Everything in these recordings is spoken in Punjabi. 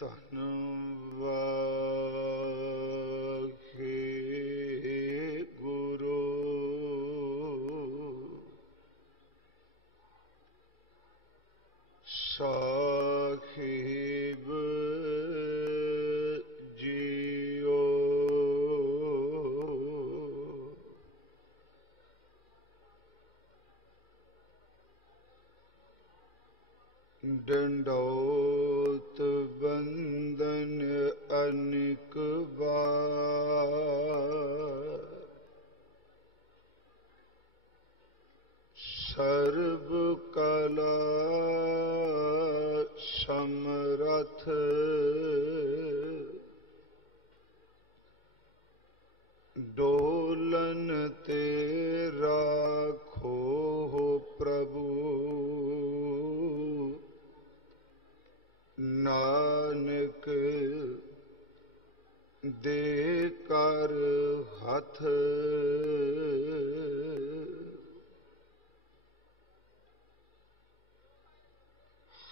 ਧੰਨ ਵਾਹਿਗੁਰੂ ਸਾਹਿਬ ਜੀਓ। ਡੰਡੌਤ ਬੰਦਨ ਅਨੇਕ ਵਾਰ, ਸਰਬ ਕਲਾ ਸਮਰਥ, ਡੋਲਨ ਤੇ ਰਾਖੋ ਪ੍ਰਭੂ, ਨਾਨਕ ਦੇ ਕਰ ਹੱਥ।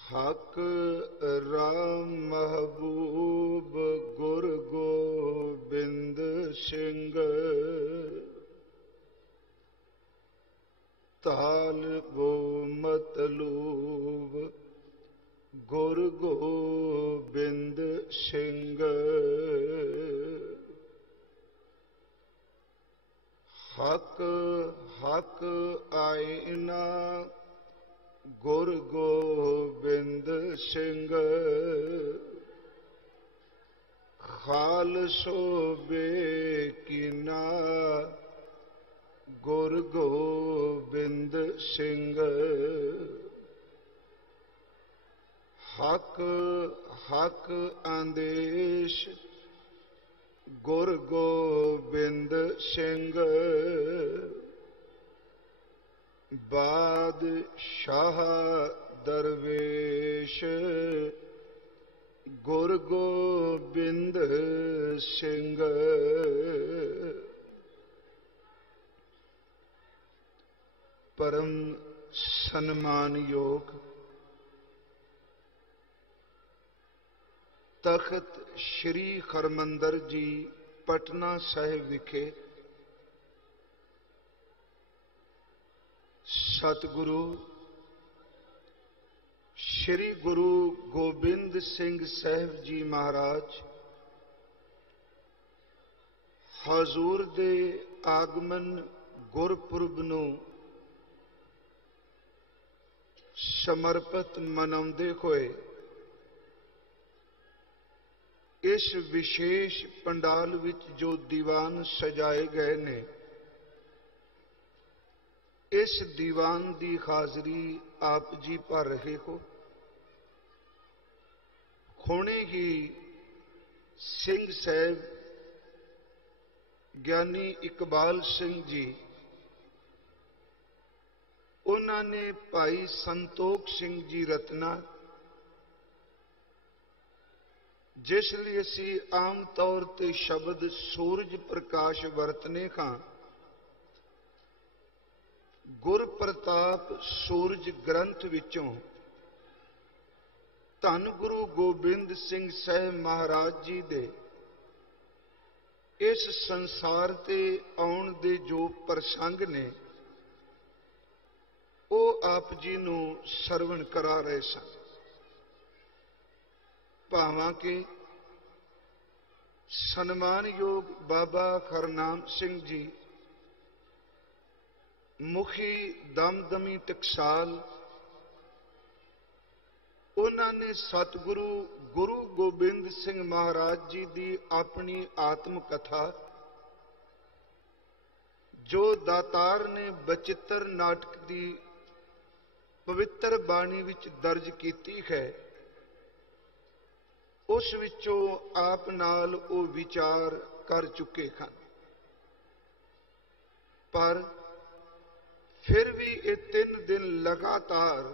ਹਕ ਰਾਮ ਮਹਬੂਬ ਗੁਰ ਗੋਬਿੰਦ ਸਿੰਘ, ਤਾਲ ਬੋ ਮਤਲੂਬ ਗੁਰ ਗੋਬਿੰਦ ਸਿੰਘ। ਹਕ ਹਕ ਆਇਨਾ ਗੁਰ ਗੋਬਿੰਦ ਸਿੰਘ, ਖਾਲਸੋ ਬੇਕੀਨਾ ਗੁਰ ਗੋਬਿੰਦ ਸਿੰਘ। ਹਕ ਹਕ ਆਦੇਸ਼ ਗੁਰ ਗੋਬਿੰਦ ਸਿੰਘ, ਬਾਦਸ਼ਾਹ ਦਰਵੇਸ਼ ਗੁਰ ਗੋਬਿੰਦ ਸਿੰਘ। ਪਰਮ ਸਨਮਾਨਯੋਗ ਤਖਤ ਸ਼੍ਰੀ ਹਰਿਮੰਦਰ ਜੀ ਪਟਨਾ ਸਾਹਿਬ ਵਿਖੇ ਸਤਿਗੁਰੂ ਸ਼੍ਰੀ ਗੁਰੂ ਗੋਬਿੰਦ ਸਿੰਘ ਸਾਹਿਬ ਜੀ ਮਹਾਰਾਜ ਹਜ਼ੂਰ ਦੇ ਆਗਮਨ ਗੁਰਪੁਰਬ ਨੂੰ ਸਮਰਪਿਤ ਮਨਾਉਂਦੇ ਹੋਏ ਇਸ ਵਿਸ਼ੇਸ਼ ਪੰਡਾਲ ਵਿੱਚ ਜੋ ਦੀਵਾਨ ਸਜਾਏ ਗਏ ਨੇ, ਇਸ ਦੀਵਾਨ ਦੀ ਹਾਜ਼ਰੀ ਆਪ ਜੀ ਭਰ ਰਹੇ ਹੋ। ਹੁਣੇ ਹੀ ਸਿੰਘ ਸਾਹਿਬ ਗਿਆਨੀ ਇਕਬਾਲ ਸਿੰਘ ਜੀ, ਉਹਨਾਂ ਨੇ ਭਾਈ ਸੰਤੋਖ ਸਿੰਘ ਜੀ ਰਤਨਾ, ਜਿਸ ਲਈ ਅਸੀਂ ਆਮ ਤੌਰ ਤੇ ਸ਼ਬਦ ਸੂਰਜ ਪ੍ਰਕਾਸ਼ ਵਰਤਨੇ ਹਾਂ, ਗੁਰ ਪ੍ਰਤਾਪ ਸੂਰਜ ਗ੍ਰੰਥ ਵਿੱਚੋਂ ਧੰਨ ਗੁਰੂ ਗੋਬਿੰਦ ਸਿੰਘ ਸਾਹਿਬ ਮਹਾਰਾਜ ਜੀ ਦੇ ਇਸ ਸੰਸਾਰ ਤੇ ਆਉਣ ਦੇ ਜੋ ਪ੍ਰਸੰਗ ਨੇ, ਉਹ ਆਪ ਜੀ ਨੂੰ ਸਰਵਣ ਕਰਾ ਰਹੇ ਸਨ। ਭਾਵਾਂ ਕਿ ਸਨਮਾਨਯੋਗ ਬਾਬਾ ਹਰਨਾਮ ਸਿੰਘ ਜੀ ਮੁਖੀ ਦਮਦਮੀ ਟਕਸਾਲ, ਉਹਨਾਂ ਨੇ ਸਤਿਗੁਰੂ ਗੁਰੂ ਗੋਬਿੰਦ ਸਿੰਘ ਮਹਾਰਾਜ ਜੀ ਦੀ ਆਪਣੀ ਆਤਮ ਕਥਾ, ਜੋ ਦਾਤਾਰ ਨੇ ਬਚਿੱਤਰ ਨਾਟਕ ਦੀ ਪਵਿੱਤਰ ਬਾਣੀ ਵਿੱਚ ਦਰਜ ਕੀਤੀ ਹੈ, ਉਸ ਵਿੱਚੋਂ ਆਪ ਨਾਲ ਉਹ ਵਿਚਾਰ ਕਰ ਚੁੱਕੇ ਹਨ। ਪਰ ਫਿਰ ਵੀ ਇਹ 3 ਦਿਨ ਲਗਾਤਾਰ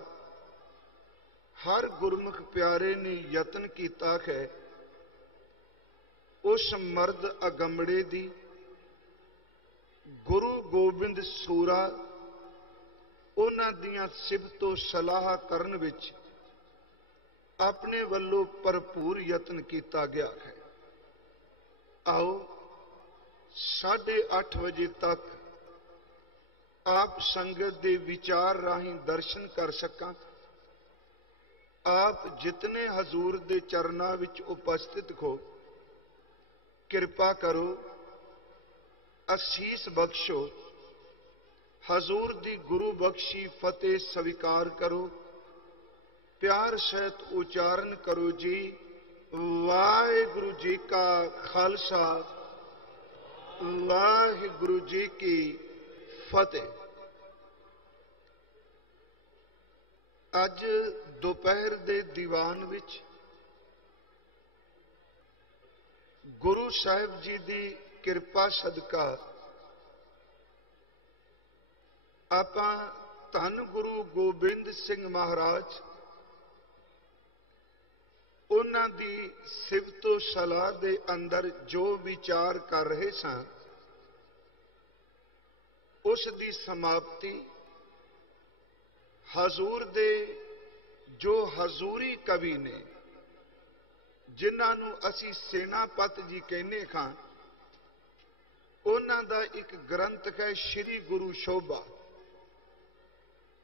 ਹਰ ਗੁਰਮੁਖ ਪਿਆਰੇ ਨੇ ਯਤਨ ਕੀਤਾ ਹੈ ਉਸ ਮਰਦ ਅਗੰਮੜੇ ਦੀ ਗੁਰੂ ਗੋਬਿੰਦ ਸੂਰਾ ਉਹਨਾਂ ਦੀਆਂ ਸਿਫਤੋ ਸਲਾਹ ਕਰਨ ਵਿੱਚ ਆਪਣੇ ਵੱਲੋਂ ਭਰਪੂਰ ਯਤਨ ਕੀਤਾ ਗਿਆ ਹੈ। ਆਓ 8:30 ਵਜੇ ਤੱਕ ਆਪ ਸੰਗਤ ਦੇ ਵਿਚਾਰ ਰਾਹੀਂ ਦਰਸ਼ਨ ਕਰ ਸਕਾਂ। ਆਪ ਜਿਤਨੇ ਹਜ਼ੂਰ ਦੇ ਚਰਨਾਂ ਵਿੱਚ ਉਪਸਥਿਤ ਹੋ, ਕਿਰਪਾ ਕਰੋ, ਅਸੀਸ ਬਖਸ਼ੋ, ਹਜ਼ੂਰ ਦੀ ਗੁਰੂ ਬਖਸ਼ੀ ਫਤਿਹ ਸਵੀਕਾਰ ਕਰੋ, ਪਿਆਰ ਸਹਿਤ ਉਚਾਰਨ ਕਰੋ ਜੀ। ਵਾਹਿਗੁਰੂ ਜੀ ਕਾ ਖਾਲਸਾ, ਵਾਹਿਗੁਰੂ ਜੀ ਕੀ ਫਤਿਹ। ਅੱਜ ਦੁਪਹਿਰ ਦੇ ਦੀਵਾਨ ਵਿੱਚ ਗੁਰੂ ਸਾਹਿਬ ਜੀ ਦੀ ਕਿਰਪਾ ਸਦਕਾ ਆਪਾਂ ਧੰਨ ਗੁਰੂ ਗੋਬਿੰਦ ਸਿੰਘ ਮਹਾਰਾਜ ਉਹਨਾਂ ਦੀ ਸਿਫਤੋ ਸਲਾਹ ਦੇ ਅੰਦਰ ਜੋ ਵਿਚਾਰ ਕਰ ਰਹੇ ਸਾਂ, ਉਸ ਦੀ ਸਮਾਪਤੀ ਹਜ਼ੂਰ ਦੇ ਜੋ ਹਜ਼ੂਰੀ ਕਵੀ ਨੇ, ਜਿਨ੍ਹਾਂ ਨੂੰ ਅਸੀਂ ਸੈਨਾਪਤ ਜੀ ਕਹਿੰਦੇ ਹਾਂ, ਉਹਨਾਂ ਦਾ ਇੱਕ ਗ੍ਰੰਥ ਹੈ ਸ਼੍ਰੀ ਗੁਰੂ ਸ਼ੋਭਾ।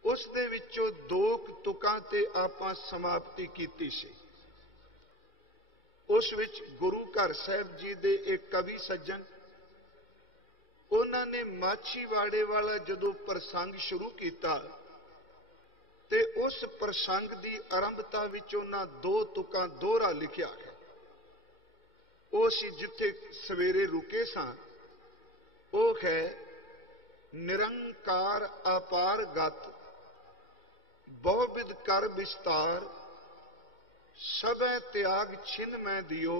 ਉਸ ਦੇ ਵਿੱਚੋਂ 2 ਤੁਕਾਂ ਤੇ ਆਪਾਂ ਸਮਾਪਤੀ ਕੀਤੀ ਸੀ। ਉਸ ਵਿੱਚ ਗੁਰੂ ਘਰ ਸਾਹਿਬ ਜੀ ਦੇ ਇੱਕ ਕਵੀ ਸੱਜਣ, ਉਹਨਾਂ ਨੇ ਮਾਛੀਵਾੜੇ ਵਾਲਾ ਜਦੋਂ ਪ੍ਰਸੰਗ ਸ਼ੁਰੂ ਕੀਤਾ ਤੇ ਉਸ ਪ੍ਰਸੰਗ ਦੀ ਆਰੰਭਤਾ ਵਿੱਚ ਉਹਨਾਂ 2 ਤੁਕਾਂ ਦੋਹਰਾ ਲਿਖਿਆ ਹੈ। ਉਹ ਸੀ ਜਿੱਥੇ ਸਵੇਰੇ ਰੁਕੇ ਸਾਂ, ਉਹ ਹੈ ਨਿਰੰਕਾਰ ਅਪਾਰ ਗਤ, ਬਹੁਵਿਧ ਕਰ ਵਿਸਤਾਰ, ਸਭੈ ਤਿਆਗ ਛਿਨ ਮੈਂ ਦਿਓ,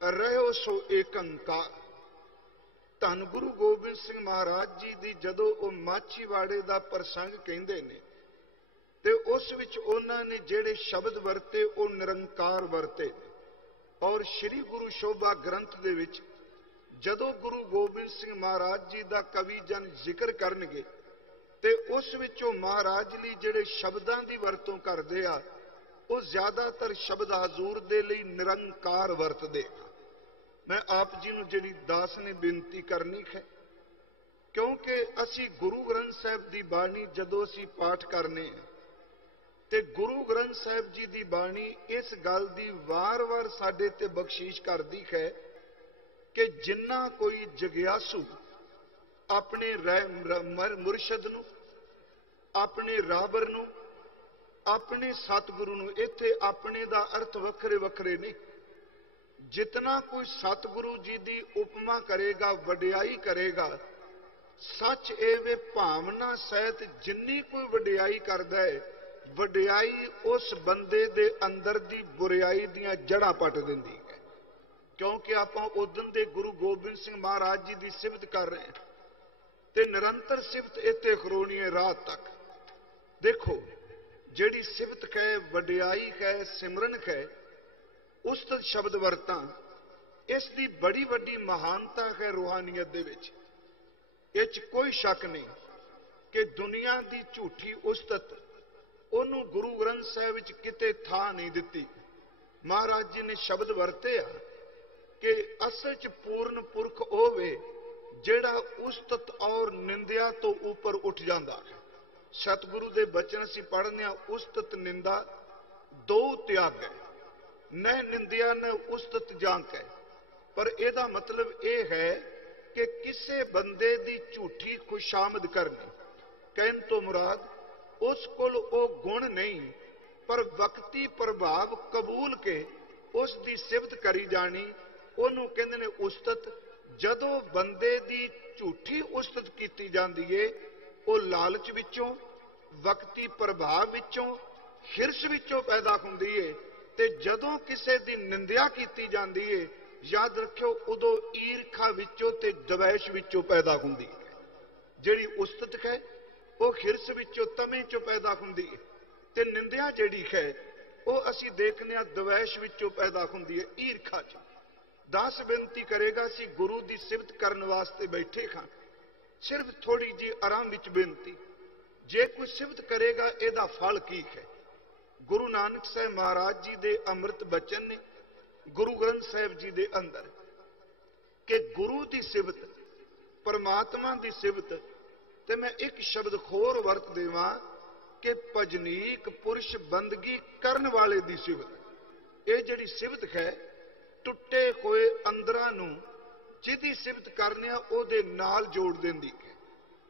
ਰਹਿਓ ਸੋ ਏਕੰਕਾਰ। ਧੰਨ ਗੁਰੂ ਗੋਬਿੰਦ ਸਿੰਘ ਮਹਾਰਾਜ ਜੀ ਦੀ ਜਦੋਂ ਉਹ ਮਾਛੀਵਾੜੇ ਦਾ ਪ੍ਰਸੰਗ ਕਹਿੰਦੇ ਨੇ ਤੇ ਉਸ ਵਿੱਚ ਉਹਨਾਂ ਨੇ ਜਿਹੜੇ ਸ਼ਬਦ ਵਰਤੇ ਉਹ ਨਿਰੰਕਾਰ ਵਰਤੇ। ਔਰ ਸ਼੍ਰੀ ਗੁਰੂ ਸ਼ੋਭਾ ਗ੍ਰੰਥ ਦੇ ਵਿੱਚ ਜਦੋਂ ਗੁਰੂ ਗੋਬਿੰਦ ਸਿੰਘ ਮਹਾਰਾਜ ਜੀ ਦਾ ਕਵੀ ਜਨ ਜ਼ਿਕਰ ਕਰਨਗੇ ਤੇ ਉਸ ਵਿੱਚੋਂ ਮਹਾਰਾਜ ਲਈ ਜਿਹੜੇ ਸ਼ਬਦਾਂ ਦੀ ਵਰਤੋਂ ਕਰਦੇ ਆ, ਉਹ ਜ਼ਿਆਦਾਤਰ ਸ਼ਬਦ ਹਜ਼ੂਰ ਦੇ ਲਈ ਨਿਰੰਕਾਰ ਵਰਤਦੇ। ਮੈਂ ਆਪ ਜੀ ਨੂੰ ਜਿਹੜੀ ਦਾਸ ਨੇ ਬੇਨਤੀ ਕਰਨੀ ਹੈ, ਕਿਉਂਕਿ ਅਸੀਂ ਗੁਰੂ ਗ੍ਰੰਥ ਸਾਹਿਬ ਦੀ ਬਾਣੀ ਜਦੋਂ ਅਸੀਂ ਪਾਠ ਕਰਨੇ ਤੇ ਗੁਰੂ ਗ੍ਰੰਥ ਸਾਹਿਬ ਜੀ ਦੀ ਬਾਣੀ ਇਸ ਗੱਲ ਦੀ ਵਾਰ-ਵਾਰ ਸਾਡੇ ਤੇ ਬਖਸ਼ੀਸ਼ ਕਰਦੀ ਹੈ ਕਿ ਜਿੰਨਾ ਕੋਈ ਜਗਿਆਸੂ ਆਪਣੇ ਮੁਰਸ਼ਦ ਨੂੰ, ਆਪਣੇ ਰਾਬਰ ਨੂੰ, ਆਪਣੇ ਸਤਿਗੁਰੂ ਨੂੰ, ਇੱਥੇ ਆਪਣੇ ਦਾ ਅਰਥ ਵੱਖਰੇ ਵੱਖਰੇ ਨਹੀਂ, ਜਿਤਨਾ ਕੋਈ ਸਤਿਗੁਰੂ ਜੀ ਦੀ ਉਪਮਾ ਕਰੇਗਾ, ਵਡਿਆਈ ਕਰੇਗਾ, ਸੱਚ ਇਹ ਵੇ ਭਾਵਨਾ ਸਹਿਤ ਜਿੰਨੀ ਕੋਈ ਵਡਿਆਈ ਕਰਦਾ ਹੈ, ਵਡਿਆਈ ਉਸ ਬੰਦੇ ਦੇ ਅੰਦਰ ਦੀ ਬੁਰਿਆਈ ਦੀਆਂ ਜੜ੍ਹਾਂ ਪੱਟ ਦਿੰਦੀ ਹੈ। ਕਿਉਂਕਿ ਆਪਾਂ ਉਦਣ ਦੇ ਗੁਰੂ ਗੋਬਿੰਦ ਸਿੰਘ ਮਹਾਰਾਜ ਜੀ ਦੀ ਸਿਫਤ ਕਰ ਰਹੇ ਹਾਂ ਤੇ ਨਿਰੰਤਰ ਸਿਫਤ ਇੱਥੇ ਖਰੋਣੀ ਹੈ ਰਾਤ ਤੱਕ। ਦੇਖੋ, ਜਿਹੜੀ ਸਿਫਤ ਹੈ, ਵਡਿਆਈ ਹੈ, ਸਿਮਰਨ ਹੈ, ਉਸਤਤ ਸ਼ਬਦ ਵਰਤਾਂ, ਇਸ ਦੀ ਬੜੀ ਵੱਡੀ ਮਹਾਨਤਾ ਹੈ ਰੂਹਾਨੀਅਤ ਦੇ ਵਿੱਚ। ਇਹ 'ਚ ਕੋਈ ਸ਼ੱਕ ਨਹੀਂ ਕਿ ਦੁਨੀਆ ਦੀ ਝੂਠੀ ਉਸਤਤ ਉਹਨੂੰ ਗੁਰੂ ਗ੍ਰੰਥ ਸਾਹਿਬ ਵਿੱਚ ਕਿਤੇ ਥਾਂ ਨਹੀਂ ਦਿੱਤੀ। ਮਹਾਰਾਜ ਜੀ ਨੇ ਸ਼ਬਦ ਵਰਤੇ ਆ ਕਿ ਅਸਲ 'ਚ ਪੂਰਨ ਪੁਰਖ ਹੋਵੇ ਜਿਹੜਾ ਉਸਤਤ ਔਰ ਨਿੰਦਿਆ ਤੋਂ ਉੱਪਰ ਉੱਠ ਜਾਂਦਾ ਹੈ। ਸਤਿਗੁਰੂ ਦੇ ਬਚਨ ਅਸੀਂ ਪੜ੍ਹਨੇ ਆ, ਉਸਤਤ ਨਿੰਦਾ ਦੋ ਤਿਆਗ ਹੈ, ਨਹਿ ਨਿੰਦਿਆ ਨ ਉਸਤਤ ਜਾਂਕ ਹੈ। ਪਰ ਇਹਦਾ ਮਤਲਬ ਇਹ ਹੈ ਕਿ ਕਿਸੇ ਬੰਦੇ ਦੀ ਝੂਠੀ ਖੁਸ਼ਾਮਦ ਕਰਨੀ, ਕਹਿਣ ਤੋਂ ਮੁਰਾਦ ਉਸ ਕੋਲ ਉਹ ਗੁਣ ਨਹੀਂ ਪਰ ਵਕਤੀ ਪ੍ਰਭਾਵ ਕਬੂਲ ਕੇ ਉਸ ਦੀ ਸਿਫਤ ਕਰੀ ਜਾਣੀ, ਉਹਨੂੰ ਕਹਿੰਦੇ ਨੇ ਉਸਤਤ। ਜਦੋਂ ਬੰਦੇ ਦੀ ਝੂਠੀ ਉਸਤਤ ਕੀਤੀ ਜਾਂਦੀ ਏ, ਉਹ ਲਾਲਚ ਵਿੱਚੋਂ, ਵਕਤੀ ਪ੍ਰਭਾਵ ਵਿੱਚੋਂ, ਹਿਰਸ ਵਿੱਚੋਂ ਪੈਦਾ ਹੁੰਦੀ ਏ। ਤੇ ਜਦੋਂ ਕਿਸੇ ਦੀ ਨਿੰਦਿਆ ਕੀਤੀ ਜਾਂਦੀ ਏ, ਯਾਦ ਰੱਖਿਓ ਉਦੋਂ ਈਰਖਾ ਵਿੱਚੋਂ ਤੇ ਦਵੈਸ਼ ਵਿੱਚੋਂ ਪੈਦਾ ਹੁੰਦੀ ਹੈ। ਜਿਹੜੀ ਉਸਤਤ ਹੈ ਉਹ ਹਿਰਸ ਵਿੱਚੋਂ, ਤਮੇ ਚੋਂ ਪੈਦਾ ਹੁੰਦੀ ਹੈ, ਤੇ ਨਿੰਦਿਆ ਜਿਹੜੀ ਹੈ ਉਹ ਅਸੀਂ ਦੇਖਦੇ ਹਾਂ ਦਵੈਸ਼ ਵਿੱਚੋਂ ਪੈਦਾ ਹੁੰਦੀ ਹੈ, ਈਰਖਾ ਚ। ਦਾਸ ਬੇਨਤੀ ਕਰੇਗਾ, ਅਸੀਂ ਗੁਰੂ ਦੀ ਸਿਫਤ ਕਰਨ ਵਾਸਤੇ ਬੈਠੇ ਹਾਂ ਸਿਰਫ ਥੋੜੀ ਜੀ ਆਰਾਮ ਵਿੱਚ ਬੇਨਤੀ, ਜੇ ਕੋਈ ਸਿਫਤ ਕਰੇਗਾ ਇਹਦਾ ਫਲ ਕੀ ਹੈ। ਗੁਰੂ ਨਾਨਕ ਸਾਹਿਬ ਮਹਾਰਾਜ ਜੀ ਦੇ ਅੰਮ੍ਰਿਤ ਬਚਨ ਨੇ ਗੁਰੂ ਗ੍ਰੰਥ ਸਾਹਿਬ ਜੀ ਦੇ ਅੰਦਰ ਕਿ ਗੁਰੂ ਦੀ ਸਿਫਤ, ਪਰਮਾਤਮਾ ਦੀ ਸਿਫਤ, ਤੇ ਮੈਂ ਇੱਕ ਸ਼ਬਦ ਹੋਰ ਵਰਤ ਦੇਵਾਂ ਕਿ ਭਜਨੀਕ ਪੁਰਸ਼ ਬੰਦਗੀ ਕਰਨ ਵਾਲੇ ਦੀ ਸਿਫਤ। ਇਹ ਜਿਹੜੀ ਸਿਫਤ ਹੈ ਟੁੱਟੇ ਹੋਏ ਅੰਦਰਾਂ ਨੂੰ ਜਿਹਦੀ ਸਿਫਤ ਕਰਨੇ ਆ ਉਹਦੇ ਨਾਲ ਜੋੜ ਦਿੰਦੀ ਹੈ।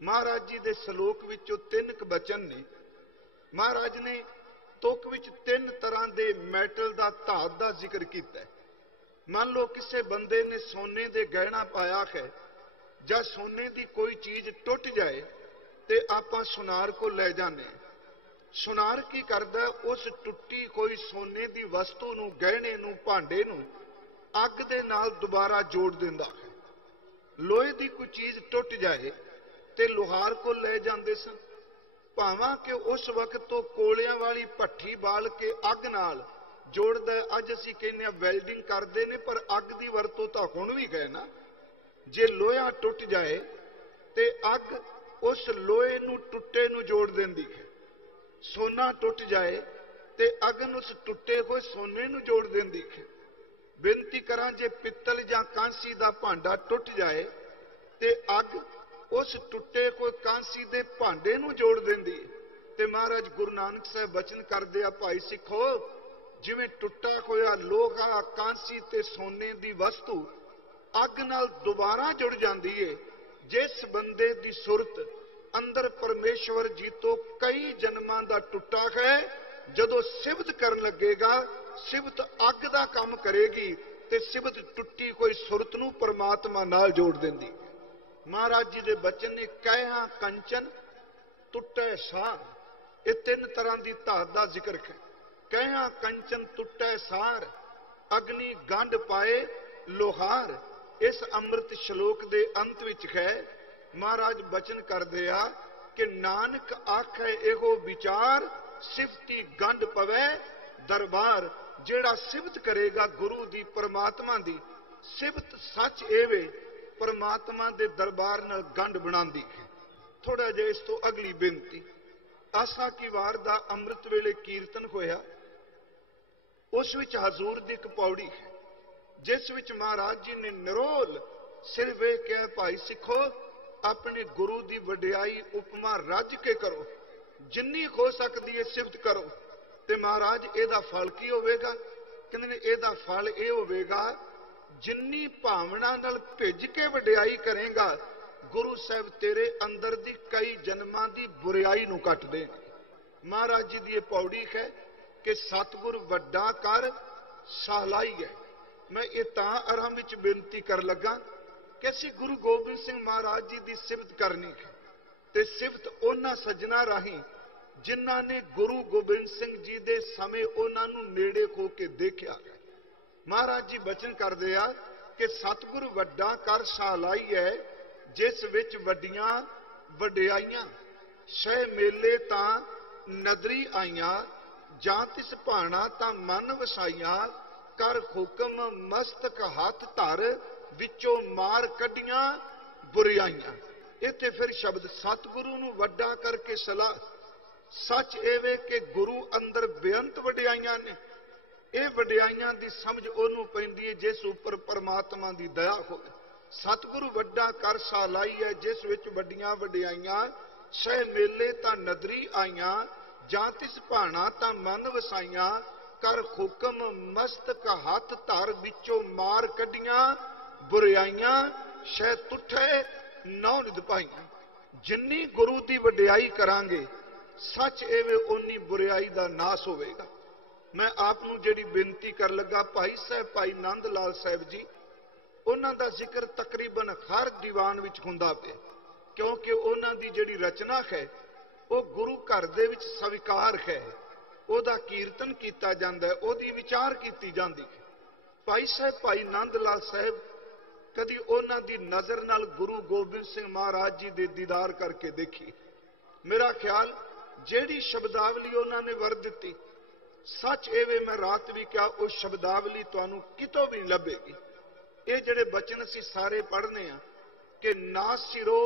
ਮਹਾਰਾਜ ਜੀ ਦੇ ਸ਼ਲੋਕ ਵਿੱਚੋਂ 3 ਬਚਨ ਨੇ। ਮਹਾਰਾਜ ਨੇ ਤੁਕ ਵਿੱਚ 3 ਤਰ੍ਹਾਂ ਦੇ ਮੈਟਲ ਦਾ, ਧਾਤ ਦਾ ਜ਼ਿਕਰ ਕੀਤਾ ਹੈ। ਮੰਨ ਲਓ ਕਿਸੇ ਬੰਦੇ ਨੇ ਸੋਨੇ ਦੇ ਗਹਿਣਾ ਪਾਇਆ ਹੈ, ਜਾਂ ਸੋਨੇ ਦੀ ਕੋਈ ਚੀਜ਼ ਟੁੱਟ ਜਾਏ ਤੇ ਆਪਾਂ ਸੁਨਾਰ ਕੋਲ ਲੈ ਜਾਂਦੇ ਹਾਂ। ਸੁਨਾਰ ਕੀ ਕਰਦਾ, ਉਸ ਟੁੱਟੀ ਹੋਈ ਸੋਨੇ ਦੀ ਵਸਤੂ ਨੂੰ, ਗਹਿਣੇ ਨੂੰ, ਭਾਂਡੇ ਨੂੰ ਅੱਗ ਦੇ ਨਾਲ ਦੁਬਾਰਾ ਜੋੜ ਦਿੰਦਾ ਹੈ। ਲੋਹੇ ਦੀ ਕੋਈ ਚੀਜ਼ ਟੁੱਟ ਜਾਏ ਤੇ ਲੋਹਾਰ ਕੋਲ ਲੈ ਜਾਂਦੇ ਸਨ, ਭਾਵਾਂ ਕਿ ਉਸ ਵਕਤ ਤੋਂ ਕੋਲਿਆਂ ਵਾਲੀ ਭੱਠੀ ਬਾਲ ਕੇ ਅੱਗ ਨਾਲ ਜੋੜਦਾ। ਅੱਜ ਅਸੀਂ ਕਹਿੰਦੇ ਆ ਵੈਲਡਿੰਗ ਕਰਦੇ ਨੇ, ਪਰ ਅੱਗ ਦੀ ਵਰਤੋਂ ਤਾਂ ਹੁਣ ਵੀ ਗਏ ਨਾ। ਜੇ ਲੋਹਾ ਟੁੱਟ ਜਾਏ ਤੇ ਅੱਗ ਉਸ ਲੋਹੇ ਨੂੰ, ਟੁੱਟੇ ਨੂੰ ਜੋੜ ਦਿੰਦੀ ਹੈ। ਸੋਨਾ ਟੁੱਟ ਜਾਏ ਤੇ ਅੱਗ ਨੂੰ ਉਸ ਟੁੱਟੇ ਹੋਏ ਸੋਨੇ ਨੂੰ ਜੋੜ ਦਿੰਦੀ ਹੈ। ਬੇਨਤੀ ਕਰਾਂ, ਜੇ ਪਿੱਤਲ ਜਾਂ ਕਾਂਸੀ ਦਾ ਭਾਂਡਾ ਟੁੱਟ ਜਾਏ ਤੇ ਅੱਗ ਉਸ ਟੁੱਟੇ ਹੋਏ ਕਾਂਸੀ ਦੇ ਭਾਂਡੇ ਨੂੰ ਜੋੜ ਦਿੰਦੀ ਹੈ। ਤੇ ਮਹਾਰਾਜ ਗੁਰੂ ਨਾਨਕ ਸਾਹਿਬ ਬਚਨ ਕਰਦੇ ਆ, ਭਾਈ ਸਿੱਖੋ, ਜਿਵੇਂ ਟੁੱਟਾ ਹੋਇਆ ਲੋਹਾ, ਕਾਂਸੀ ਤੇ ਸੋਨੇ ਦੀ ਵਸਤੂ ਅੱਗ ਨਾਲ ਦੁਬਾਰਾ ਜੁੜ ਜਾਂਦੀ ਏ, ਜਿਸ ਬੰਦੇ ਦੀ ਸੁਰਤ ਅੰਦਰ ਪਰਮੇਸ਼ਵਰ ਜੀ ਤੋਂ ਕਈ ਜਨਮਾਂ ਦਾ ਟੁੱਟਾ ਹੈ, ਜਦੋਂ ਸਿਫਤ ਕਰਨ ਲੱਗੇਗਾ, ਸਿਫਤ ਅੱਗ ਦਾ ਕੰਮ ਕਰੇਗੀ ਤੇ ਸਿਫਤ ਟੁੱਟੀ ਹੋਈ ਸੁਰਤ ਨੂੰ ਪਰਮਾਤਮਾ ਨਾਲ ਜੋੜ ਦਿੰਦੀ। ਮਹਾਰਾਜ ਜੀ ਦੇ ਬਚਨ ਨੇ ਕਹਿਆ ਕੰਚਨ ਟੁੱਟੇ ਸਾਰ, ਇਹ 3 ਤਰ੍ਹਾਂ ਦੀ ਧਾਤ ਦਾ ਜ਼ਿਕਰ ਹੈ। ਕਹਿਆ ਕੰਚਨ ਟੁੱਟੇ ਸਾਰ, ਅਗਨੀ ਗੰਢ ਪਾਏ ਲੋਹਾਰ। ਇਸ ਅੰਮ੍ਰਿਤ ਸ਼ਲੋਕ ਦੇ ਅੰਤ ਵਿੱਚ ਹੈ, ਮਹਾਰਾਜ ਬਚਨ ਕਰਦੇ ਆ ਕਿ ਨਾਨਕ ਆਖੇ ਇਹੋ ਵਿਚਾਰ, ਸਿਫਤੀ ਗੰਢ ਪਵੇ ਦਰਬਾਰ। ਜਿਹੜਾ ਸਿਫਤ ਕਰੇਗਾ ਗੁਰੂ ਦੀ, ਪਰਮਾਤਮਾ ਦੀ ਸਿਫਤ ਸੱਚ ਏਵੇ, ਪਰਮਾਤਮਾ ਦੇ ਦਰਬਾਰ ਨਾਲ ਗੰਢ ਬਣਾਉਂਦੀ ਹੈ। ਥੋੜਾ ਜਿਹਾ ਇਸ ਤੋਂ ਅਗਲੀ ਬੇਨਤੀ, ਆਸਾ ਕੀ ਵਾਰ ਦਾ ਅੰਮ੍ਰਿਤ ਵੇਲੇ ਕੀਰਤਨ ਹੋਇਆ, ਉਸ ਵਿੱਚ ਹਜ਼ੂਰ ਦੀ ਇੱਕ ਪੌੜੀ ਹੈ, ਜਿਸ ਵਿੱਚ ਮਹਾਰਾਜ ਜੀ ਨੇ ਨਿਰੋਲ ਸਿਰ ਵੇਖ ਕੇ, ਭਾਈ ਸਿੱਖੋ, ਆਪਣੇ ਗੁਰੂ ਦੀ ਵਡਿਆਈ ਉਪਮਾ ਰੱਜ ਕੇ ਕਰੋ, ਜਿੰਨੀ ਹੋ ਸਕਦੀ ਹੈ ਸਿਫਤ ਕਰੋ। ਤੇ ਮਹਾਰਾਜ ਇਹਦਾ ਫਲ ਕੀ ਹੋਵੇਗਾ? ਕਹਿੰਦੇ ਨੇ ਇਹਦਾ ਫਲ ਇਹ ਹੋਵੇਗਾ, ਜਿੰਨੀ ਭਾਵਨਾ ਨਾਲ ਭਿੱਜ ਕੇ ਵਡਿਆਈ ਕਰੇਗਾ, ਗੁਰੂ ਸਾਹਿਬ ਤੇਰੇ ਅੰਦਰ ਦੀ ਕਈ ਜਨਮਾਂ ਦੀ ਬੁਰਾਈ ਨੂੰ ਕੱਟ ਦੇ। ਮਹਾਰਾਜ ਜੀ ਦੀ ਇਹ ਪੌੜੀ ਹੈ ਕਿ ਸਤਿਗੁਰ ਵੱਡਾ ਕਰ ਸਹਲਾਈ ਹੈ। ਮੈਂ ਇਹ ਤਾਂ ਆਰੰਭ ਵਿੱਚ ਬੇਨਤੀ ਕਰ ਲੱਗਾ ਕਿ ਅਸੀਂ ਗੁਰੂ ਗੋਬਿੰਦ ਸਿੰਘ ਮਹਾਰਾਜ ਜੀ ਦੀ ਸਿਫਤ ਕਰਨੀ ਹੈ, ਤੇ ਸਿਫਤ ਉਹਨਾਂ ਸੱਜਣਾ ਰਾਹੀਂ ਜਿਨ੍ਹਾਂ ਨੇ ਗੁਰੂ ਗੋਬਿੰਦ ਸਿੰਘ ਜੀ ਦੇ ਸਮੇਂ ਉਹਨਾਂ ਨੂੰ ਨੇੜੇ ਹੋ ਕੇ ਦੇਖਿਆ ਹੈ। ਮਹਾਰਾਜ ਜੀ ਬਚਨ ਕਰਦੇ ਆ ਕਿ ਸਤਿਗੁਰ ਵੱਡਾ ਕਰ ਸਹਲਾਈ ਹੈ, ਜਿਸ ਵਿੱਚ ਵੱਡੀਆਂ ਵਡਿਆਈਆਂ ਸਹਿ ਮੇਲੇ ਤਾਂ ਨਦਰੀ ਆਈਆਂ, ਜਾਂ ਤਿਸ ਭਾਣਾ ਤਾਂ ਮਨ ਵਸਾਈਆਂ, ਕਰ ਹੁਕਮ ਮਸਤਕ ਹੱਥ ਧਰ, ਵਿੱਚੋਂ ਮਾਰ ਕੱਢੀਆਂ ਬੁਰਾਈਆਂ। ਇੱਥੇ ਫਿਰ ਸ਼ਬਦ ਸਤਿਗੁਰੂ ਨੂੰ ਵੱਡਾ ਕਰਕੇ ਸਲਾਹ, ਸੱਚ ਐਵੇਂ ਕਿ ਗੁਰੂ ਅੰਦਰ ਬੇਅੰਤ ਵਡਿਆਈਆਂ ਨੇ। ਇਹ ਵਡਿਆਈਆਂ ਦੀ ਸਮਝ ਉਹਨੂੰ ਪੈਂਦੀ ਹੈ ਜਿਸ ਉੱਪਰ ਪਰਮਾਤਮਾ ਦੀ ਦਇਆ ਹੋਵੇ। ਸਤਿਗੁਰੂ ਵੱਡਾ ਕਰ ਸਹਲਾਈ ਹੈ, ਜਿਸ ਵਿੱਚ ਵੱਡੀਆਂ ਵਡਿਆਈਆਂ ਸਹਿ ਮੇਲੇ ਤਾਂ ਨਦਰੀ ਆਈਆਂ, ਜਾਂ ਤਿਸ ਭਾਣਾ ਤਾਂ ਮਨ ਵਸਾਈਆਂ, ਕਰ ਹੁਕਮ ਮਸਤਕ ਹੱਥ ਧਰ, ਵਿੱਚੋਂ ਮਾਰ ਕੱਢੀਆਂ ਬੁਰਾਈਆਂ, ਸ਼ਹਿ ਤੁਠੇ ਨੌ ਨਿਧ ਪਾਈਆਂ। ਜਿੰਨੀ ਗੁਰੂ ਦੀ ਵਡਿਆਈ ਕਰਾਂਗੇ, ਸੱਚ ਐਵੇਂ ਉਨੀ ਬੁਰਾਈ ਦਾ ਨਾਸ ਹੋਵੇਗਾ। ਮੈਂ ਆਪ ਨੂੰ ਜਿਹੜੀ ਬੇਨਤੀ ਕਰ ਲੱਗਾ, ਭਾਈ ਸਾਹਿਬ ਭਾਈ ਨੰਦ ਲਾਲ ਸਾਹਿਬ ਜੀ, ਉਹਨਾਂ ਦਾ ਜ਼ਿਕਰ ਤਕਰੀਬਨ ਹਰ ਦੀਵਾਨ ਵਿੱਚ ਹੁੰਦਾ ਪਿਆ, ਕਿਉਂਕਿ ਉਹਨਾਂ ਦੀ ਜਿਹੜੀ ਰਚਨਾ ਹੈ ਉਹ ਗੁਰੂ ਘਰ ਦੇ ਵਿੱਚ ਸਵੀਕਾਰ ਹੈ, ਉਹਦਾ ਕੀਰਤਨ ਕੀਤਾ ਜਾਂਦਾ ਹੈ, ਉਹਦੀ ਵਿਚਾਰ ਕੀਤੀ ਜਾਂਦੀ ਹੈ। ਭਾਈ ਸਾਹਿਬ ਭਾਈ ਨੰਦ ਲਾਲ ਸਾਹਿਬ ਕਦੀ ਉਹਨਾਂ ਦੀ ਨਜ਼ਰ ਨਾਲ ਗੁਰੂ ਗੋਬਿੰਦ ਸਿੰਘ ਮਹਾਰਾਜ ਜੀ ਦੇ ਦੀਦਾਰ ਕਰਕੇ ਦੇਖੀ। ਮੇਰਾ ਖਿਆਲ ਜਿਹੜੀ ਸ਼ਬਦਾਵਲੀ ਉਹਨਾਂ ਨੇ ਵਰਤ ਦਿੱਤੀ, ਸੱਚ ਐਵੇਂ ਮੈਂ ਰਾਤ ਵੀ ਕਿਹਾ, ਉਹ ਸ਼ਬਦਾਵਲੀ ਤੁਹਾਨੂੰ ਕਿਤੋਂ ਵੀ ਨਹੀਂ ਲੱਭੇਗੀ। ਇਹ ਜਿਹੜੇ ਬਚਨ ਅਸੀਂ ਸਾਰੇ ਪੜ੍ਹਨੇ ਆ ਕਿ ਨਾ ਸਿਰੋ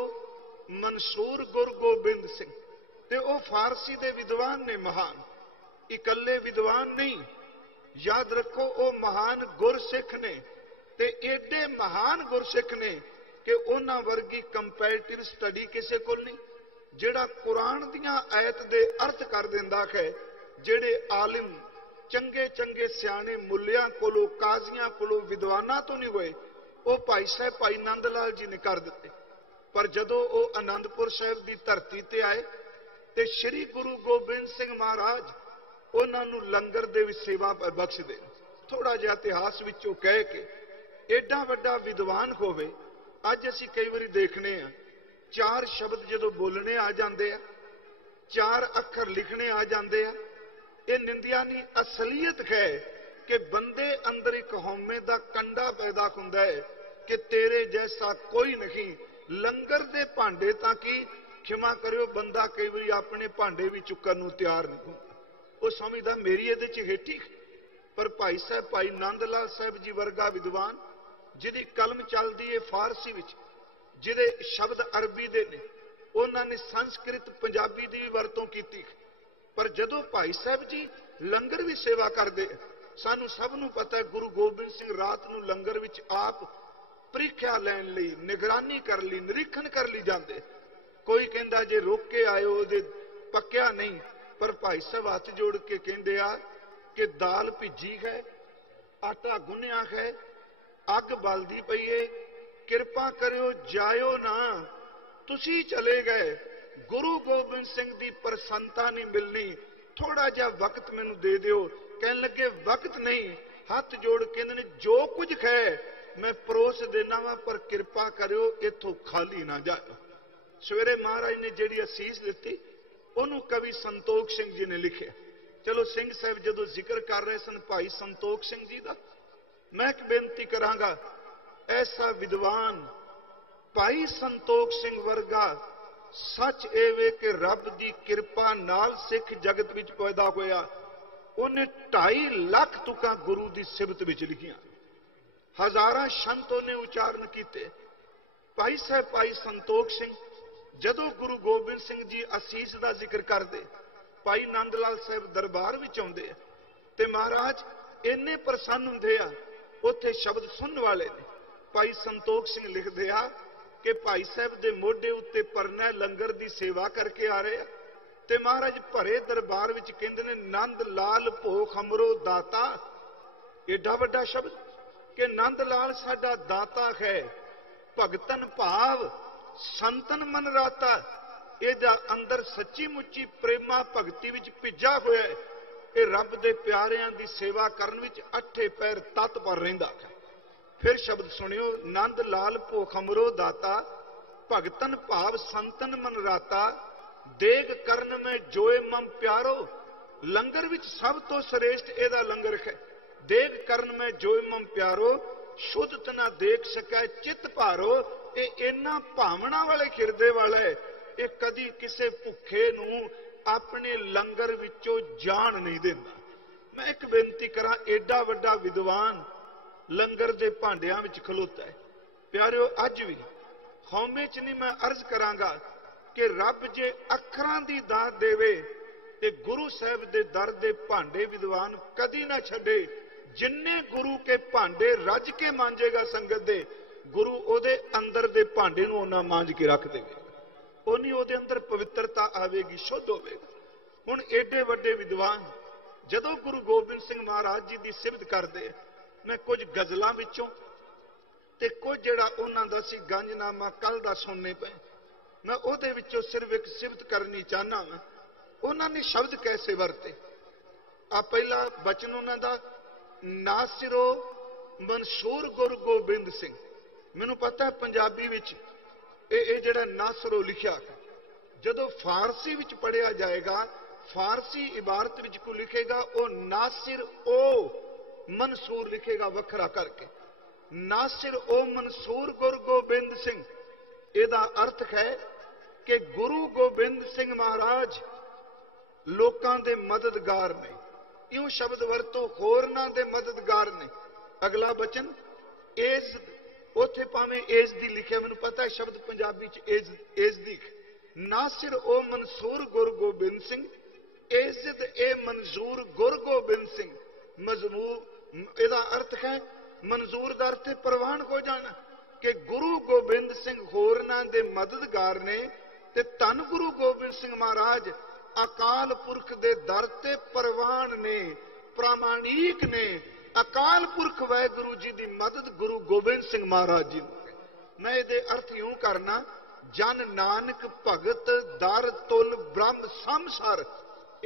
ਮਨਸੂਰ ਗੁਰ ਗੋਬਿੰਦ ਸਿੰਘ। ਤੇ ਉਹ ਫਾਰਸੀ ਦੇ ਵਿਦਵਾਨ ਨੇ, ਮਹਾਨ, ਇਕੱਲੇ ਵਿਦਵਾਨ ਨਹੀਂ, ਯਾਦ ਰੱਖੋ ਉਹ ਮਹਾਨ ਗੁਰਸਿੱਖ ਨੇ। ਤੇ ਏਡੇ ਮਹਾਨ ਗੁਰਸਿੱਖ ਨੇ ਕਿ ਉਹਨਾਂ ਵਰਗੀ ਕੰਪੈਰੀਟਿਵ ਸਟੱਡੀ ਕਿਸੇ ਕੋਲ ਨਹੀਂ, ਜਿਹੜਾ ਕੁਰਾਨ ਦੀਆਂ ਆਇਤ ਦੇ ਅਰਥ ਕਰ ਦਿੰਦਾ ਹੈ। ਜਿਹੜੇ ਆਲਿਮ ਚੰਗੇ ਚੰਗੇ ਸਿਆਣੇ ਮੁੱਲਿਆਂ ਕੋਲੋਂ, ਕਾਜ਼ੀਆਂ ਕੋਲੋਂ, ਵਿਦਵਾਨਾਂ ਤੋਂ ਨਹੀਂ ਹੋਏ, ਉਹ ਭਾਈ ਸਾਹਿਬ ਭਾਈ ਨੰਦ ਲਾਲ ਜੀ ਨੇ ਕਰ ਦਿੱਤੇ। ਪਰ ਜਦੋਂ ਉਹ ਆਨੰਦਪੁਰ ਸਾਹਿਬ ਦੀ ਧਰਤੀ ਤੇ ਆਏ ਤੇ ਸ੍ਰੀ ਗੁਰੂ ਗੋਬਿੰਦ ਸਿੰਘ ਮਹਾਰਾਜ ਉਹਨਾਂ ਨੂੰ ਲੰਗਰ ਦੇ ਵਿੱਚ ਸੇਵਾ ਬਖਸ਼ਦੇ। ਥੋੜਾ ਜਿਹਾ ਇਤਿਹਾਸ ਵਿੱਚੋਂ ਕਹਿ ਕੇ, ਏਡਾ ਵੱਡਾ ਵਿਦਵਾਨ ਹੋਵੇ, ਅੱਜ ਅਸੀਂ ਕਈ ਵਾਰੀ ਦੇਖਨੇ ਆ, 4 ਸ਼ਬਦ ਜਦੋਂ ਬੋਲਣੇ ਆ ਜਾਂਦੇ ਆ, 4 ਅੱਖਰ ਲਿਖਣੇ ਆ ਜਾਂਦੇ ਆ। ਇਹ ਨਿੰਦਿਆ ਨਹੀਂ, ਅਸਲੀਅਤ ਹੈ ਕਿ ਬੰਦੇ ਅੰਦਰ ਇੱਕ ਹਉਮੈ ਦਾ ਕੰਡਾ ਪੈਦਾ ਹੁੰਦਾ ਹੈ ਕਿ ਤੇਰੇ ਜੈਸਾ ਕੋਈ ਨਹੀਂ। ਲੰਗਰ ਦੇ ਭਾਂਡੇ ਤਾਂ ਕੀ, ਖਿਮਾ ਕਰਿਓ, ਬੰਦਾ ਕਈ ਵਾਰੀ ਆਪਣੇ ਭਾਂਡੇ ਵੀ ਚੁੱਕਣ ਨੂੰ ਤਿਆਰ ਨਹੀਂ ਹੁੰਦਾ। ਉਹ ਸਮਝਦਾ ਮੇਰੀ ਇਹਦੇ ਚ ਹੇਠੀ। ਪਰ ਭਾਈ ਸਾਹਿਬ ਭਾਈ ਨੰਦ ਲਾਲ ਸਾਹਿਬ ਜੀ ਵਰਗਾ ਵਿਦਵਾਨ, ਜਿਹਦੀ ਕਲਮ ਚੱਲਦੀ ਹੈ ਫਾਰਸੀ ਵਿੱਚ, ਜਿਹਦੇ ਸ਼ਬਦ ਅਰਬੀ ਦੇ ਨੇ, ਉਹਨਾਂ ਨੇ ਸੰਸਕ੍ਰਿਤ ਪੰਜਾਬੀ ਦੀ ਵੀ ਵਰਤੋਂ ਕੀਤੀ। ਪਰ ਜਦੋਂ ਭਾਈ ਸਾਹਿਬ ਜੀ ਲੰਗਰ ਵੀ ਸੇਵਾ ਕਰਦੇ, ਸਾਨੂੰ ਸਭ ਨੂੰ ਪਤਾ ਹੈ ਗੁਰੂ ਗੋਬਿੰਦ ਸਿੰਘ ਰਾਤ ਨੂੰ ਲੰਗਰ ਵਿੱਚ ਆਪ ਪ੍ਰੀਖਿਆ ਲੈਣ ਲਈ, ਨਿਗਰਾਨੀ ਕਰ ਲਈ, ਨਿਰੀਖਣ ਕਰ ਲਈ ਜਾਂਦੇ। ਕੋਈ ਕਹਿੰਦਾ ਜੇ ਰੋਕ ਕੇ ਆਇਓ ਉਹਦੇ ਪੱਕਿਆ ਨਹੀਂ, ਪਰ ਭਾਈ ਸਾਹਿਬ ਹੱਥ ਜੋੜ ਕੇ ਕਹਿੰਦੇ ਆ ਕਿ ਦਾਲ ਭਿੱਜੀ ਹੈ, ਆਟਾ ਗੁੰਨਿਆ ਹੈ, ਅੱਗ ਬਲਦੀ ਪਈ ਏ, ਕਿਰਪਾ ਕਰਿਓ ਜਾਇਓ ਨਾ, ਤੁਸੀਂ ਚਲੇ ਗਏ, ਗੁਰੂ ਗੋਬਿੰਦ ਸਿੰਘ ਦੀ ਪ੍ਰਸੰਨਤਾ ਨਹੀਂ ਮਿਲਣੀ, ਥੋੜਾ ਜਿਹਾ ਵਕਤ ਮੈਨੂੰ ਦੇ ਦਿਓ। ਕਹਿਣ ਲੱਗੇ ਵਕਤ ਨਹੀਂ, ਹੱਥ ਜੋੜ ਕੇ ਕਹਿੰਦੇ ਨੇ ਜੋ ਕੁਝ ਹੈ ਮੈਂ ਪਰੋਸ ਦੇਣਾ ਵਾ, ਪਰ ਕਿਰਪਾ ਕਰਿਓ ਇੱਥੋਂ ਖਾਲੀ ਨਾ ਜਾਇਓ। ਸਵੇਰੇ ਮਹਾਰਾਜ ਨੇ ਜਿਹੜੀ ਅਸੀਸ ਦਿੱਤੀ ਉਹਨੂੰ ਕਵੀ ਸੰਤੋਖ ਸਿੰਘ ਜੀ ਨੇ ਲਿਖਿਆ। ਚਲੋ ਸਿੰਘ ਸਾਹਿਬ ਜਦੋਂ ਜ਼ਿਕਰ ਕਰ ਰਹੇ ਸਨ ਭਾਈ ਸੰਤੋਖ ਸਿੰਘ ਜੀ ਦਾ, ਮੈਂ ਇੱਕ ਬੇਨਤੀ ਕਰਾਂਗਾ, ਐਸਾ ਵਿਦਵਾਨ ਭਾਈ ਸੰਤੋਖ ਸਿੰਘ ਵਰਗਾ, ਸੱਚ ਇਹ ਵੇ ਕਿ ਰੱਬ ਦੀ ਕਿਰਪਾ ਨਾਲ ਸਿੱਖ ਜਗਤ ਵਿੱਚ ਪੈਦਾ ਹੋਇਆ। ਉਹਨੇ 2.5 ਲੱਖ ਤੁਕਾਂ ਗੁਰੂ ਦੀ ਸਿਫਤ ਵਿੱਚ ਲਿਖੀਆਂ, ਹਜ਼ਾਰਾਂ ਸ਼ੰਤ ਉਹਨੇ ਉਚਾਰਨ ਕੀਤੇ। ਭਾਈ ਸਾਹਿਬ ਭਾਈ ਸੰਤੋਖ ਸਿੰਘ ਜਦੋਂ ਗੁਰੂ ਗੋਬਿੰਦ ਸਿੰਘ ਜੀ ਅਸੀਸ ਦਾ ਜ਼ਿਕਰ ਕਰਦੇ, ਭਾਈ ਨੰਦ ਲਾਲ ਸਾਹਿਬ ਦਰਬਾਰ ਵਿੱਚ ਆਉਂਦੇ ਆ ਤੇ ਮਹਾਰਾਜ ਇੰਨੇ ਪ੍ਰਸੰਨ ਹੁੰਦੇ ਆ, ਉੱਥੇ ਸ਼ਬਦ ਸੁਣਨ ਵਾਲੇ ਨੇ। ਭਾਈ ਸੰਤੋਖ ਸਿੰਘ ਲਿਖਦੇ ਆ ਕਿ ਭਾਈ ਸਾਹਿਬ ਦੇ ਮੋਢੇ ਉੱਤੇ ਪਰਨਾ ਲੰਗਰ ਦੀ ਸੇਵਾ ਕਰਕੇ ਆ ਰਹੇ ਆ ਤੇ ਮਹਾਰਾਜ ਭਰੇ ਦਰਬਾਰ ਵਿੱਚ ਕਹਿੰਦੇ ਨੇ ਨੰਦ ਲਾਲ ਭੋਖ ਅਮਰੋ ਦਾਤਾ। ਏਡਾ ਵੱਡਾ ਸ਼ਬਦ ਕਿ ਨੰਦ ਲਾਲ ਸਾਡਾ ਦਾਤਾ ਹੈ, ਭਗਤਨ ਭਾਵ ਸੰਤਨ ਮਨ ਰਾਤਾ। ਇਹਦਾ ਅੰਦਰ ਸੱਚੀ ਮੁੱਚੀ ਪ੍ਰੇਮਾ ਭਗਤੀ ਵਿੱਚ ਭਿੱਜਾ ਹੋਇਆ ਹੈ। ਇਹ ਰੱਬ ਦੇ ਪਿਆਰਿਆਂ ਦੀ ਸੇਵਾ ਕਰਨ ਵਿੱਚ 8 ਪੈਰ ਤਤਪਰ ਰਹਿੰਦਾ ਹੈ। ਫਿਰ ਸ਼ਬਦ ਸੁਣਿਓ, ਨੰਦ ਲਾਲ ਭੋਖ ਅਮਰੋ ਦਾਤਾ, ਭਗਤਨ ਭਾਵ ਸੰਤਨ ਮਨ ਰਾਤਾ, ਦੇਗ ਕਰਨ ਮੈਂ ਜੋਏ ਮਮ ਪਿਆਰੋ। ਲੰਗਰ ਵਿੱਚ ਸਭ ਤੋਂ ਸ੍ਰੇਸ਼ਟ ਇਹਦਾ ਲੰਗਰ ਹੈ। ਦੇਗ ਕਰਨ ਮੈਂ ਜੋਏ ਮਮ ਪਿਆਰੋ, ਸ਼ੁੱਧ ਤਨਾ ਦੇਖ ਸਕੈ ਚਿੱਤ ਭਾਰੋ। ਇਹ ਇੰਨਾ ਭਾਵਨਾ ਵਾਲੇ ਖਿਰਦੇ ਵਾਲਾ ਹੈ, ਇਹ ਕਦੀ ਕਿਸੇ ਭੁੱਖੇ ਨੂੰ ਆਪਣੇ ਲੰਗਰ ਵਿੱਚੋਂ ਜਾਣ ਨਹੀਂ ਦਿੰਦਾ। ਮੈਂ ਇੱਕ ਬੇਨਤੀ ਕਰਾਂ, ਏਡਾ ਵੱਡਾ ਵਿਦਵਾਨ ਲੰਗਰ ਦੇ ਭਾਂਡਿਆਂ ਵਿੱਚ ਖਲੋਤਾ ਹੈ। ਪਿਆਰਿਓ, ਅੱਜ ਵੀ ਹਉਮੈ ਚ ਨਹੀਂ, ਮੈਂ ਅਰਜ਼ ਕਰਾਂਗਾ ਕਿ ਰੱਬ ਜੇ ਅੱਖਰਾਂ ਦੀ ਦਾਤ ਦੇਵੇ ਤੇ ਗੁਰੂ ਸਾਹਿਬ ਦੇ ਦਰ ਦੇ ਭਾਂਡੇ ਵਿਦਵਾਨ ਕਦੀ ਨਾ ਛੱਡੇ। ਜਿੰਨੇ ਗੁਰੂ ਕੇ ਭਾਂਡੇ ਰੱਜ ਕੇ ਮਾਂਜੇਗਾ ਸੰਗਤ ਦੇ, ਗੁਰੂ ਉਹਦੇ ਅੰਦਰ ਦੇ ਭਾਂਡੇ ਨੂੰ ਉਹਨਾਂ ਮਾਂਜ ਕੇ ਰੱਖ ਦੇਵੇ, ਉਹਨੀ ਉਹਦੇ ਅੰਦਰ ਪਵਿੱਤਰਤਾ ਆਵੇਗੀ, ਸ਼ੁੱਧ ਹੋਵੇਗਾ। ਹੁਣ ਏਡੇ ਵੱਡੇ ਵਿਦਵਾਨ ਜਦੋਂ ਗੁਰੂ ਗੋਬਿੰਦ ਸਿੰਘ ਮਹਾਰਾਜ ਜੀ ਦੀ ਸਿਫਤ ਕਰਦੇ, ਮੈਂ ਕੁਝ ਗਜ਼ਲਾਂ ਵਿੱਚੋਂ ਤੇ ਕੁਝ ਜਿਹੜਾ ਉਹਨਾਂ ਦਾ ਸੀ ਗੰਜਨਾਮਾ ਕੱਲ ਦਾ ਸੁਣਨੇ ਪਏ, ਮੈਂ ਉਹਦੇ ਵਿੱਚੋਂ ਸਿਰਫ ਇੱਕ ਸਿਫਤ ਕਰਨੀ ਚਾਹਨਾ ਹਾਂ। ਉਹਨਾਂ ਨੇ ਸ਼ਬਦ ਕੈਸੇ ਵਰਤੇ। ਆ ਪਹਿਲਾ ਬਚਨ ਉਹਨਾਂ ਦਾ, ਨਾਸਿਰੋ ਮਨਸੂਰ ਗੁਰੂ ਗੋਬਿੰਦ ਸਿੰਘ। ਮੈਨੂੰ ਪਤਾ ਪੰਜਾਬੀ ਵਿੱਚ ਇਹ ਜਿਹੜਾ ਨਾਸਰੋ ਲਿਖਿਆ, ਜਦੋਂ ਫਾਰਸੀ ਵਿੱਚ ਪੜਿਆ ਜਾਏਗਾ, ਫਾਰਸੀ ਇਬਾਰਤ ਵਿੱਚ ਕੋਈ ਲਿਖੇਗਾ ਉਹ ਨਾਸਿਰ ਓ ਮਨਸੂਰ ਲਿਖੇਗਾ ਵੱਖਰਾ ਕਰਕੇ। ਨਾਸਿਰ ਓ ਮਨਸੂਰ ਗੁਰੂ ਗੋਬਿੰਦ ਸਿੰਘ, ਇਹਦਾ ਅਰਥ ਹੈ ਕਿ ਗੁਰੂ ਗੋਬਿੰਦ ਸਿੰਘ ਮਹਾਰਾਜ ਲੋਕਾਂ ਦੇ ਮਦਦਗਾਰ ਨੇ। ਇਉਂ ਸ਼ਬਦ ਵਰਤੋ, ਹੋਰਨਾਂ ਦੇ ਮਦਦਗਾਰ ਨੇ। ਅਗਲਾ ਬਚਨ, ਇਸ ਉੱਥੇ ਭਾਵੇਂ ਏਜ ਦੀ ਲਿਖਿਆ, ਮੈਨੂੰ ਪਤਾ ਹੈ ਸ਼ਬਦ ਪੰਜਾਬੀ ਚ ਏਜ ਦੀ, ਨਾਸਿਰ ਓ ਮਨਸੂਰ ਗੁਰ ਗੋਬਿੰਦ ਸਿੰਘ, ਏਜ਼ਦ ਏ ਮਨਜ਼ੂਰ ਗੁਰ ਗੋਬਿੰਦ ਸਿੰਘ। ਮਜ਼ਮੂਰ ਇਹਦਾ ਅਰਥ ਹੈ, ਮਨਜ਼ੂਰ ਦਾ ਅਰਥ ਹੈ ਪ੍ਰਵਾਨ ਹੋ ਜਾਣਾ, ਕਿ ਗੁਰੂ ਗੋਬਿੰਦ ਸਿੰਘ ਹੋਰਨਾਂ ਦੇ ਮਦਦਗਾਰ ਨੇ ਤੇ ਧੰਨ ਗੁਰੂ ਗੋਬਿੰਦ ਸਿੰਘ ਮਹਾਰਾਜ ਅਕਾਲ ਪੁਰਖ ਦੇ ਦਰ ਤੇ ਪ੍ਰਵਾਨ ਨੇ, ਪ੍ਰਾਮਾਣਿਕ ਨੇ। ਅਕਾਲ ਪੁਰਖ ਵਾਹਿਗੁਰੂ ਜੀ ਦੀ ਮਦਦ ਗੁਰੂ ਗੋਬਿੰਦ ਸਿੰਘ ਮਹਾਰਾਜ ਜੀ ਨੂੰ। ਮੈਂ ਇਹਦੇ ਅਰਥ ਇਉਂ ਕਰਨਾ, ਜਨ ਨਾਨਕ ਭਗਤ ਦਰ ਤੁਲ ਬ੍ਰਹਮ ਸੰਸਾਰ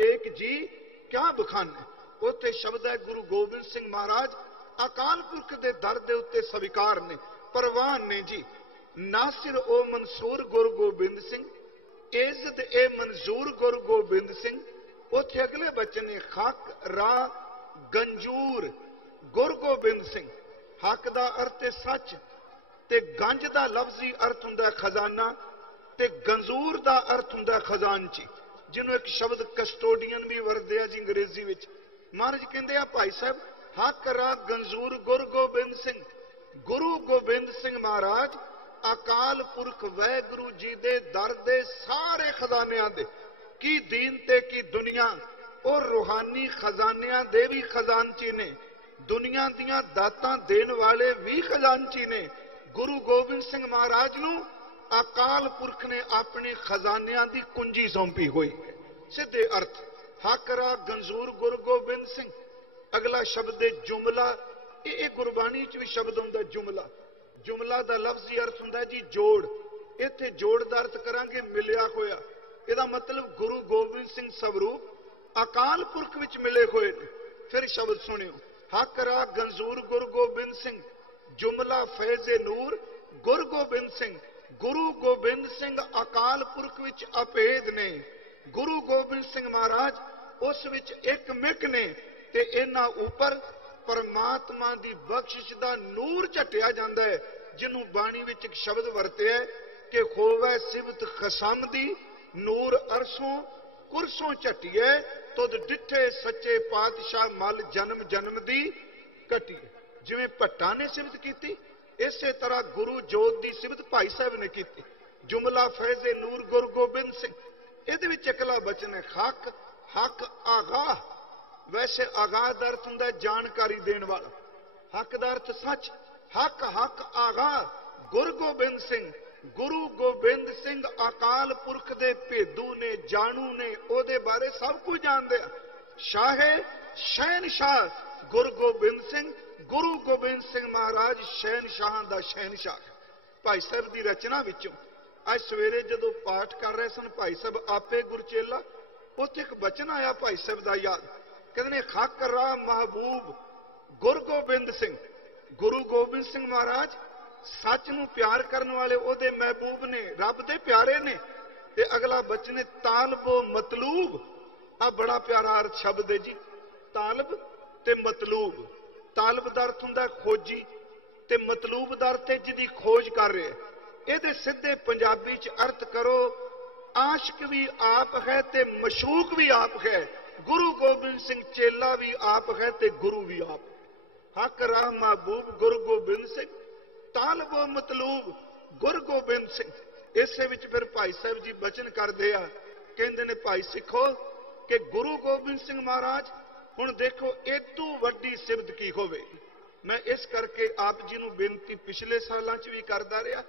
ਏਕ ਜੀ ਕਿਆ ਬਖਾਨੇ। ਉੱਥੇ ਸ਼ਬਦ ਹੈ ਗੁਰੂ ਗੋਬਿੰਦ ਸਿੰਘ ਮਹਾਰਾਜ ਅਕਾਲ ਪੁਰਖ ਦੇ ਦਰ ਦੇ ਉੱਤੇ ਸਵੀਕਾਰ ਨੇ, ਪ੍ਰਵਾਨ ਨੇ ਜੀ। ਨਾਸਿਰ ਓ ਮਨਸੂਰ ਗੁਰ ਗੋਬਿੰਦ ਸਿੰਘ, ਏਜ਼ਤ ਏ ਮਨਜ਼ੂਰ ਗੁਰ ਗੋਬਿੰਦ ਸਿੰਘ। ਉੱਥੇ ਅਗਲੇ ਬਚਨ ਨੇ, ਹੱਕ ਰਾ ਗੰਜੂਰ ਗੁਰ ਗੋਬਿੰਦ ਸਿੰਘ। ਹੱਕ ਦਾ ਅਰਥ ਹੈ ਸੱਚ, ਤੇ ਗੰਜ ਦਾ ਲਫ਼ਜ਼ੀ ਅਰਥ ਹੁੰਦਾ ਖਜ਼ਾਨਾ, ਤੇ ਗੰਜੂਰ ਦਾ ਅਰਥ ਹੁੰਦਾ ਖਜ਼ਾਨਚੀ, ਜਿਹਨੂੰ ਇੱਕ ਸ਼ਬਦ ਕਸਟੋਡੀਅਨ ਵੀ ਵਰਤਦੇ ਆ ਜੀ ਅੰਗਰੇਜ਼ੀ ਵਿੱਚ। ਮਹਾਰਾਜ ਕਹਿੰਦੇ ਆ, ਭਾਈ ਸਾਹਿਬ, ਹੱਕ ਰਾ ਗੰਜੂਰ ਗੁਰ ਗੋਬਿੰਦ ਸਿੰਘ। ਗੁਰੂ ਗੋਬਿੰਦ ਸਿੰਘ ਮਹਾਰਾਜ ਅਕਾਲ ਪੁਰਖ ਵਾਹਿਗੁਰੂ ਜੀ ਦੇ ਦਰ ਦੇ ਸਾਰੇ ਖਜ਼ਾਨਿਆਂ ਦੇ, ਕੀ ਦੀਨ ਤੇ ਕੀ ਦੁਨੀਆ, ਉਹ ਰੂਹਾਨੀ ਖਜ਼ਾਨਿਆਂ ਦੇ ਵੀ ਖਜ਼ਾਨਚੀ ਨੇ, ਦੁਨੀਆ ਦੀਆਂ ਦਾਤਾਂ ਦੇਣ ਵਾਲੇ ਵੀ ਖਜ਼ਾਨਚੀ ਨੇ। ਗੁਰੂ ਗੋਬਿੰਦ ਸਿੰਘ ਮਹਾਰਾਜ ਨੂੰ ਅਕਾਲ ਪੁਰਖ ਨੇ ਆਪਣੇ ਖਜ਼ਾਨਿਆਂ ਦੀ ਕੁੰਜੀ ਸੌਂਪੀ ਹੋਈ ਹੈ। ਸਿੱਧੇ ਅਰਥ ਹੱਕ ਰਾ ਗੰਜੂਰ ਗੁਰੂ ਗੋਬਿੰਦ ਸਿੰਘ। ਅਗਲਾ ਸ਼ਬਦ ਹੈ ਜੁਮਲਾ। ਇਹ ਗੁਰਬਾਣੀ ਚ ਵੀ ਸ਼ਬਦ ਹੁੰਦਾ ਜੁਮਲਾ। ਜੁਮਲਾ ਦਾ ਲਫ਼ਜ਼ੀ ਅਰਥ ਹੁੰਦਾ ਜੀ ਜੋੜ। ਇੱਥੇ ਜੋੜ ਦਾ ਅਰਥ ਕਰਾਂਗੇ ਮਿਲਿਆ ਹੋਇਆ। ਇਹਦਾ ਮਤਲਬ ਗੁਰੂ ਗੋਬਿੰਦ ਸਿੰਘ ਸਵਰੂਪ ਅਕਾਲ ਪੁਰਖ ਵਿੱਚ ਮਿਲੇ ਹੋਏ ਨੇ। ਫਿਰ ਸ਼ਬਦ ਸੁਣਿਓ, ਹੱਕ ਰਾ ਗੰਜੂਰ ਗੁਰੂ ਗੋਬਿੰਦ ਸਿੰਘ, ਜੁਮਲਾ ਫੈਜ਼ੇ ਨੂਰ ਗੁਰੂ ਗੋਬਿੰਦ ਸਿੰਘ। ਗੁਰੂ ਗੋਬਿੰਦ ਸਿੰਘ ਅਕਾਲ ਪੁਰਖ ਵਿੱਚ ਅਭੇਦ ਨੇ। ਗੁਰੂ ਗੋਬਿੰਦ ਸਿੰਘ ਮਹਾਰਾਜ ਉਸ ਵਿੱਚ ਇੱਕ ਮਿਕ ਨੇ, ਤੇ ਇਹਨਾਂ ਉੱਪਰ ਪਰਮਾਤਮਾ ਦੀ ਬਖਸ਼ਿਸ਼ ਦਾ ਨੂਰ ਝਟਿਆ ਜਾਂਦਾ ਹੈ, ਜਿਹਨੂੰ ਬਾਣੀ ਵਿੱਚ ਇੱਕ ਸ਼ਬਦ ਵਰਤਿਆ ਕਿ ਹੋਵੇ ਸਿਵਤ ਖਸਮ ਦੀ ਨੂਰ ਅਰਸੋਂ ਕੁਰਸੋਂ ਝਟਿਐ, ਤੁਧ ਡਿੱਠੇ ਸੱਚੇ ਪਾਤਸ਼ਾਹ ਮਲ ਜਨਮ ਜਨਮ ਦੀ ਘਟਿਐ। ਜਿਵੇਂ ਭੱਟਾਂ ਨੇ ਸਿਫਤ ਕੀਤੀ, ਇਸੇ ਤਰ੍ਹਾਂ ਗੁਰੂ ਜੋਤ ਦੀ ਸਿਫਤ ਭਾਈ ਸਾਹਿਬ ਨੇ ਕੀਤੀ। ਜੁਮਲਾ ਫੈਜ਼ੇ ਨੂਰ ਗੁਰੂ ਗੋਬਿੰਦ ਸਿੰਘ। ਇਹਦੇ ਵਿੱਚ ਅਗਲਾ ਬਚਨ ਹੈ ਹੱਕ। ਹੱਕ ਆਗਾਹ। ਵੈਸੇ ਆਗਾਹ ਦਾ ਅਰਥ ਹੁੰਦਾ ਜਾਣਕਾਰੀ ਦੇਣ ਵਾਲਾ। ਹੱਕ ਦਾ ਅਰਥ ਸੱਚ। ਹੱਕ ਹੱਕ ਆਗਾਹ ਗੁਰੂ ਗੋਬਿੰਦ ਸਿੰਘ। ਗੁਰੂ ਗੋਬਿੰਦ ਸਿੰਘ ਅਕਾਲ ਪੁਰਖ ਦੇ ਭੇਦੂ ਨੇ, ਜਾਣੂ ਨੇ, ਉਹਦੇ ਬਾਰੇ ਸਭ ਕੁਝ ਜਾਣਦੇ ਆ। ਸ਼ਾਹੇ ਸ਼ਹਿਨਸ਼ਾਹ ਗੁਰੂ ਗੋਬਿੰਦ ਸਿੰਘ। ਗੁਰੂ ਗੋਬਿੰਦ ਸਿੰਘ ਮਹਾਰਾਜ ਸ਼ਹਿਨਸ਼ਾਹਾਂ ਦਾ ਸ਼ਹਿਨਸ਼ਾਹ। ਭਾਈ ਸਾਹਿਬ ਦੀ ਰਚਨਾ ਵਿੱਚੋਂ ਅੱਜ ਸਵੇਰੇ ਜਦੋਂ ਪਾਠ ਕਰ ਰਹੇ ਸਨ ਭਾਈ ਸਾਹਿਬ ਆਪੇ ਗੁਰਚੇਲਾ, ਉੱਥੇ ਇੱਕ ਬਚਨ ਆਇਆ ਭਾਈ ਸਾਹਿਬ ਦਾ ਯਾਦ। ਕਹਿੰਦੇ ਨੇ ਹੱਕ ਰਾ ਮਹਬੂਬ ਗੁਰੂ ਗੋਬਿੰਦ ਸਿੰਘ। ਗੁਰੂ ਗੋਬਿੰਦ ਸਿੰਘ ਮਹਾਰਾਜ ਸੱਚ ਨੂੰ ਪਿਆਰ ਕਰਨ ਵਾਲੇ ਉਹਦੇ ਮਹਿਬੂਬ ਨੇ, ਰੱਬ ਦੇ ਪਿਆਰੇ ਨੇ। ਤੇ ਅਗਲਾ ਬਚਨ ਹੈ ਤਾਲਬੋ ਮਤਲੂਬ। ਆ ਬੜਾ ਪਿਆਰਾ ਅਰਥ ਸ਼ਬਦ ਹੈ ਜੀ, ਤਾਲਬ ਤੇ ਮਤਲੂਬ। ਤਾਲਬ ਦਾ ਅਰਥ ਹੁੰਦਾ ਖੋਜੀ, ਤੇ ਮਤਲੂਬ ਦਾ ਅਰਥ ਹੈ ਜਿਹਦੀ ਖੋਜ ਕਰ ਰਿਹਾ। ਇਹਦੇ ਸਿੱਧੇ ਪੰਜਾਬੀ ਚ ਅਰਥ ਕਰੋ, ਆਸ਼ਕ ਵੀ ਆਪ ਹੈ ਤੇ ਮਸ਼ੂਕ ਵੀ ਆਪ ਹੈ। ਗੁਰੂ ਗੋਬਿੰਦ ਸਿੰਘ ਚੇਲਾ ਵੀ ਆਪ ਹੈ ਤੇ ਗੁਰੂ ਵੀ ਆਪ। ਹੱਕ ਰਾ ਮਹਬੂਬ ਗੁਰੂ ਗੋਬਿੰਦ ਸਿੰਘ, ਤਾਲਬੋ ਮਤਲੂਬ ਗੁਰੂ ਗੋਬਿੰਦ ਸਿੰਘ। ਇਸੇ ਵਿੱਚ ਫਿਰ ਭਾਈ ਸਾਹਿਬ ਜੀ ਬਚਨ ਕਰਦੇ ਆ, ਕਹਿੰਦੇ ਨੇ ਭਾਈ ਸਿੱਖੋ ਕਿ ਗੁਰੂ ਗੋਬਿੰਦ ਸਿੰਘ ਮਹਾਰਾਜ, ਹੁਣ ਦੇਖੋ ਇਦੋਂ ਵੱਡੀ ਸਿਫਤ ਕੀ ਹੋਵੇ। ਮੈਂ ਇਸ ਕਰਕੇ ਆਪ ਜੀ ਨੂੰ ਬੇਨਤੀ ਪਿਛਲੇ ਸਾਲਾਂ 'ਚ ਵੀ ਕਰਦਾ ਰਿਹਾ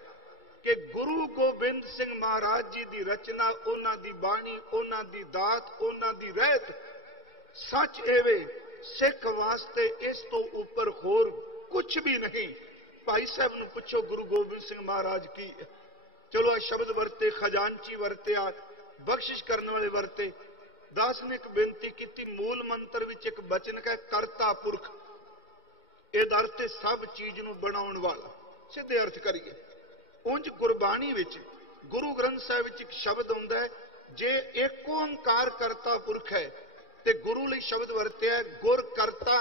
ਕਿ ਗੁਰੂ ਗੋਬਿੰਦ ਸਿੰਘ ਮਹਾਰਾਜ ਜੀ ਦੀ ਰਚਨਾ, ਉਹਨਾਂ ਦੀ ਬਾਣੀ, ਉਹਨਾਂ ਦੀ ਦਾਤ, ਉਹਨਾਂ ਦੀ ਰਹਿਤ ਸੱਚ ਐਵੇਂ ਸਿੱਖ ਵਾਸਤੇ ਇਸ ਤੋਂ ਉੱਪਰ ਹੋਰ ਕੁਝ ਵੀ ਨਹੀਂ। ਭਾਈ ਸਾਹਿਬ ਨੂੰ ਪੁੱਛੋ ਗੁਰੂ ਗੋਬਿੰਦ ਸਿੰਘ ਮਹਾਰਾਜ ਕੀ ਹੈ। ਚਲੋ ਆ ਸ਼ਬਦ ਵਰਤੇ, ਖਜ਼ਾਨਚੀ ਵਰਤਿਆ, ਬਖਸ਼ਿਸ਼ ਕਰਨ ਵਾਲੇ ਵਰਤੇ। ਦਾਸ ਨੇ ਇੱਕ ਬੇਨਤੀ ਕੀਤੀ, ਮੂਲ ਮੰਤਰ ਵਿੱਚ ਇੱਕ ਬਚਨ ਹੈ ਕਰਤਾ ਪੁਰਖ। ਇਹਦਾ ਅਰਥ ਹੈ ਸਭ ਚੀਜ਼ ਨੂੰ ਬਣਾਉਣ ਵਾਲਾ। ਸਿੱਧੇ ਅਰਥ ਕਰੀਏ, ਉਂਝ ਗੁਰਬਾਣੀ ਵਿੱਚ ਗੁਰੂ ਗ੍ਰੰਥ ਸਾਹਿਬ ਵਿੱਚ ਇੱਕ ਸ਼ਬਦ ਹੁੰਦਾ ਹੈ, ਜੇ ਏਕ ਓੰਕਾਰ ਕਰਤਾ ਪੁਰਖ ਹੈ ਤੇ ਗੁਰੂ ਲਈ ਸ਼ਬਦ ਵਰਤਿਆ ਗੁਰ ਕਰਤਾ,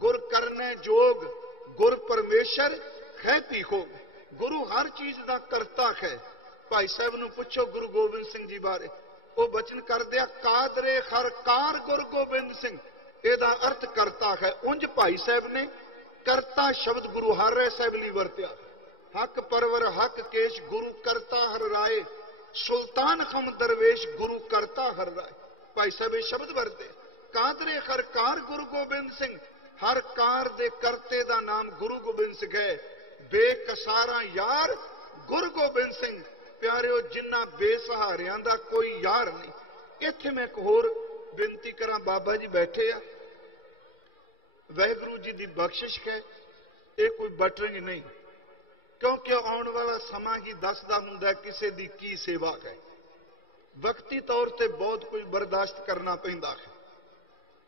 ਗੁਰ ਕਰਨੇ ਜੋਗ, ਗੁਰ ਪਰਮੇਸ਼ਰ ਹੈ ਪੀਖੋ। ਗੁਰੂ ਹਰ ਚੀਜ਼ ਦਾ ਕਰਤਾ ਹੈ। ਭਾਈ ਸਾਹਿਬ ਨੂੰ ਪੁੱਛੋ ਗੁਰੂ ਗੋਬਿੰਦ ਸਿੰਘ ਜੀ ਬਾਰੇ, ਉਹ ਬਚਨ ਕਰਦੇ ਆ ਕਾਦਰੇ ਹਰ ਕਾਰ ਗੁਰੂ ਗੋਬਿੰਦ ਸਿੰਘ। ਇਹਦਾ ਅਰਥ ਕਰਤਾ ਹੈ। ਉਂਝ ਭਾਈ ਸਾਹਿਬ ਨੇ ਕਰਤਾ ਸ਼ਬਦ ਗੁਰੂ ਹਰ ਰਾਏ ਸਾਹਿਬ ਲਈ ਵਰਤਿਆ। ਹੱਕ ਪਰਵਰ ਹੱਕ ਕੇਸ਼ ਗੁਰੂ ਕਰਤਾ ਹਰ ਰਾਏ, ਸੁਲਤਾਨ ਖਮ ਦਰਵੇਸ਼ ਗੁਰੂ ਕਰਤਾ ਹਰ ਰਾਏ। ਭਾਈ ਸਾਹਿਬ ਇਹ ਸ਼ਬਦ ਵਰਤੇ। ਕਾਦਰੇ ਹਰ ਕਾਰ ਗੁਰੂ ਗੋਬਿੰਦ ਸਿੰਘ, ਹਰ ਕਾਰ ਦੇ ਕਰਤੇ ਦਾ ਨਾਮ ਗੁਰੂ ਗੋਬਿੰਦ ਸਿੰਘ ਹੈ। ਬੇਕਸਾਰਾ ਯਾਰ ਗੁਰੂ ਗੋਬਿੰਦ ਸਿੰਘ। ਪਿਆਰਿਓ, ਜਿਨ੍ਹਾਂ ਬੇਸਹਾਰਿਆਂ ਦਾ ਕੋਈ ਯਾਰ ਨਹੀਂ। ਇੱਥੇ ਮੈਂ ਇੱਕ ਹੋਰ ਬੇਨਤੀ ਕਰਾਂ, ਬਾਬਾ ਜੀ ਬੈਠੇ ਆ, ਵਾਹਿਗੁਰੂ ਜੀ ਦੀ ਬਖਸ਼ਿਸ਼ ਹੈ, ਇਹ ਕੋਈ ਬਟਰਿੰਗ ਨਹੀਂ, ਕਿਉਂਕਿ ਆਉਣ ਵਾਲਾ ਸਮਾਂ ਹੀ ਦੱਸਦਾ ਹੁੰਦਾ ਕਿਸੇ ਦੀ ਕੀ ਸੇਵਾ ਹੈ। ਵਕਤੀ ਤੌਰ ਤੇ ਬਹੁਤ ਕੁਝ ਬਰਦਾਸ਼ਤ ਕਰਨਾ ਪੈਂਦਾ ਹੈ,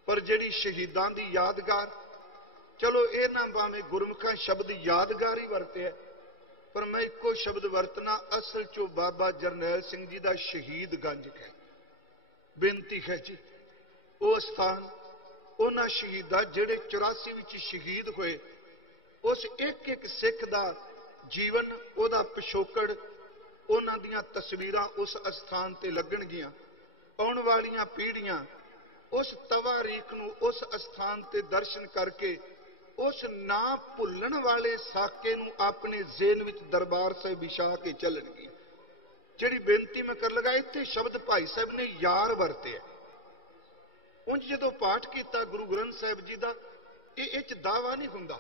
ਪਰ ਜਿਹੜੀ ਸ਼ਹੀਦਾਂ ਦੀ ਯਾਦਗਾਰ, ਚਲੋ ਇਹ ਨਾ ਭਾਵੇਂ ਗੁਰਮੁਖਾਂ ਸ਼ਬਦ ਯਾਦਗਾਰ ਹੀ ਵਰਤਿਆ, ਪਰ ਮੈਂ ਇੱਕੋ ਸ਼ਬਦ ਵਰਤਣਾ, ਅਸਲ ਚੋਂ ਬਾਬਾ ਜਰਨੈਲ ਸਿੰਘ ਜੀ ਦਾ ਸ਼ਹੀਦ ਗੰਜ ਹੈ। ਬੇਨਤੀ ਹੈ ਜੀ, ਉਹ ਸਥਾਨ ਉਹਨਾਂ ਸ਼ਹੀਦਾਂ ਜਿਹੜੇ 84 ਵਿੱਚ ਸ਼ਹੀਦ ਹੋਏ, ਉਸ ਇੱਕ ਇੱਕ ਸਿੱਖ ਦਾ ਜੀਵਨ, ਉਹਦਾ ਪਿਛੋਕੜ, ਉਹਨਾਂ ਦੀਆਂ ਤਸਵੀਰਾਂ ਉਸ ਅਸਥਾਨ ਤੇ ਲੱਗਣਗੀਆਂ। ਆਉਣ ਵਾਲੀਆਂ ਪੀੜ੍ਹੀਆਂ ਉਸ ਤਵਾਰੀਖ ਨੂੰ, ਉਸ ਅਸਥਾਨ ਤੇ ਦਰਸ਼ਨ ਕਰਕੇ ਉਸ ਨਾ ਭੁੱਲਣ ਵਾਲੇ ਸਾਕੇ ਨੂੰ ਆਪਣੇ ਜ਼ੇਨ ਵਿੱਚ ਦਰਬਾਰ ਸਾਹਿਬ ਵਿਛਾ ਕੇ ਚੱਲਣਗੀਆਂ। ਜਿਹੜੀ ਬੇਨਤੀ ਮੈਂ ਕਰ ਲਗਾ, ਇੱਥੇ ਸ਼ਬਦ ਭਾਈ ਸਾਹਿਬ ਨੇ ਯਾਰ ਵਰਤੇ। ਉਂਝ ਜਦੋਂ ਪਾਠ ਕੀਤਾ ਗੁਰੂ ਗ੍ਰੰਥ ਸਾਹਿਬ ਜੀ ਦਾ, ਇਹ 'ਚ ਦਾਵਾ ਨਹੀਂ ਹੁੰਦਾ,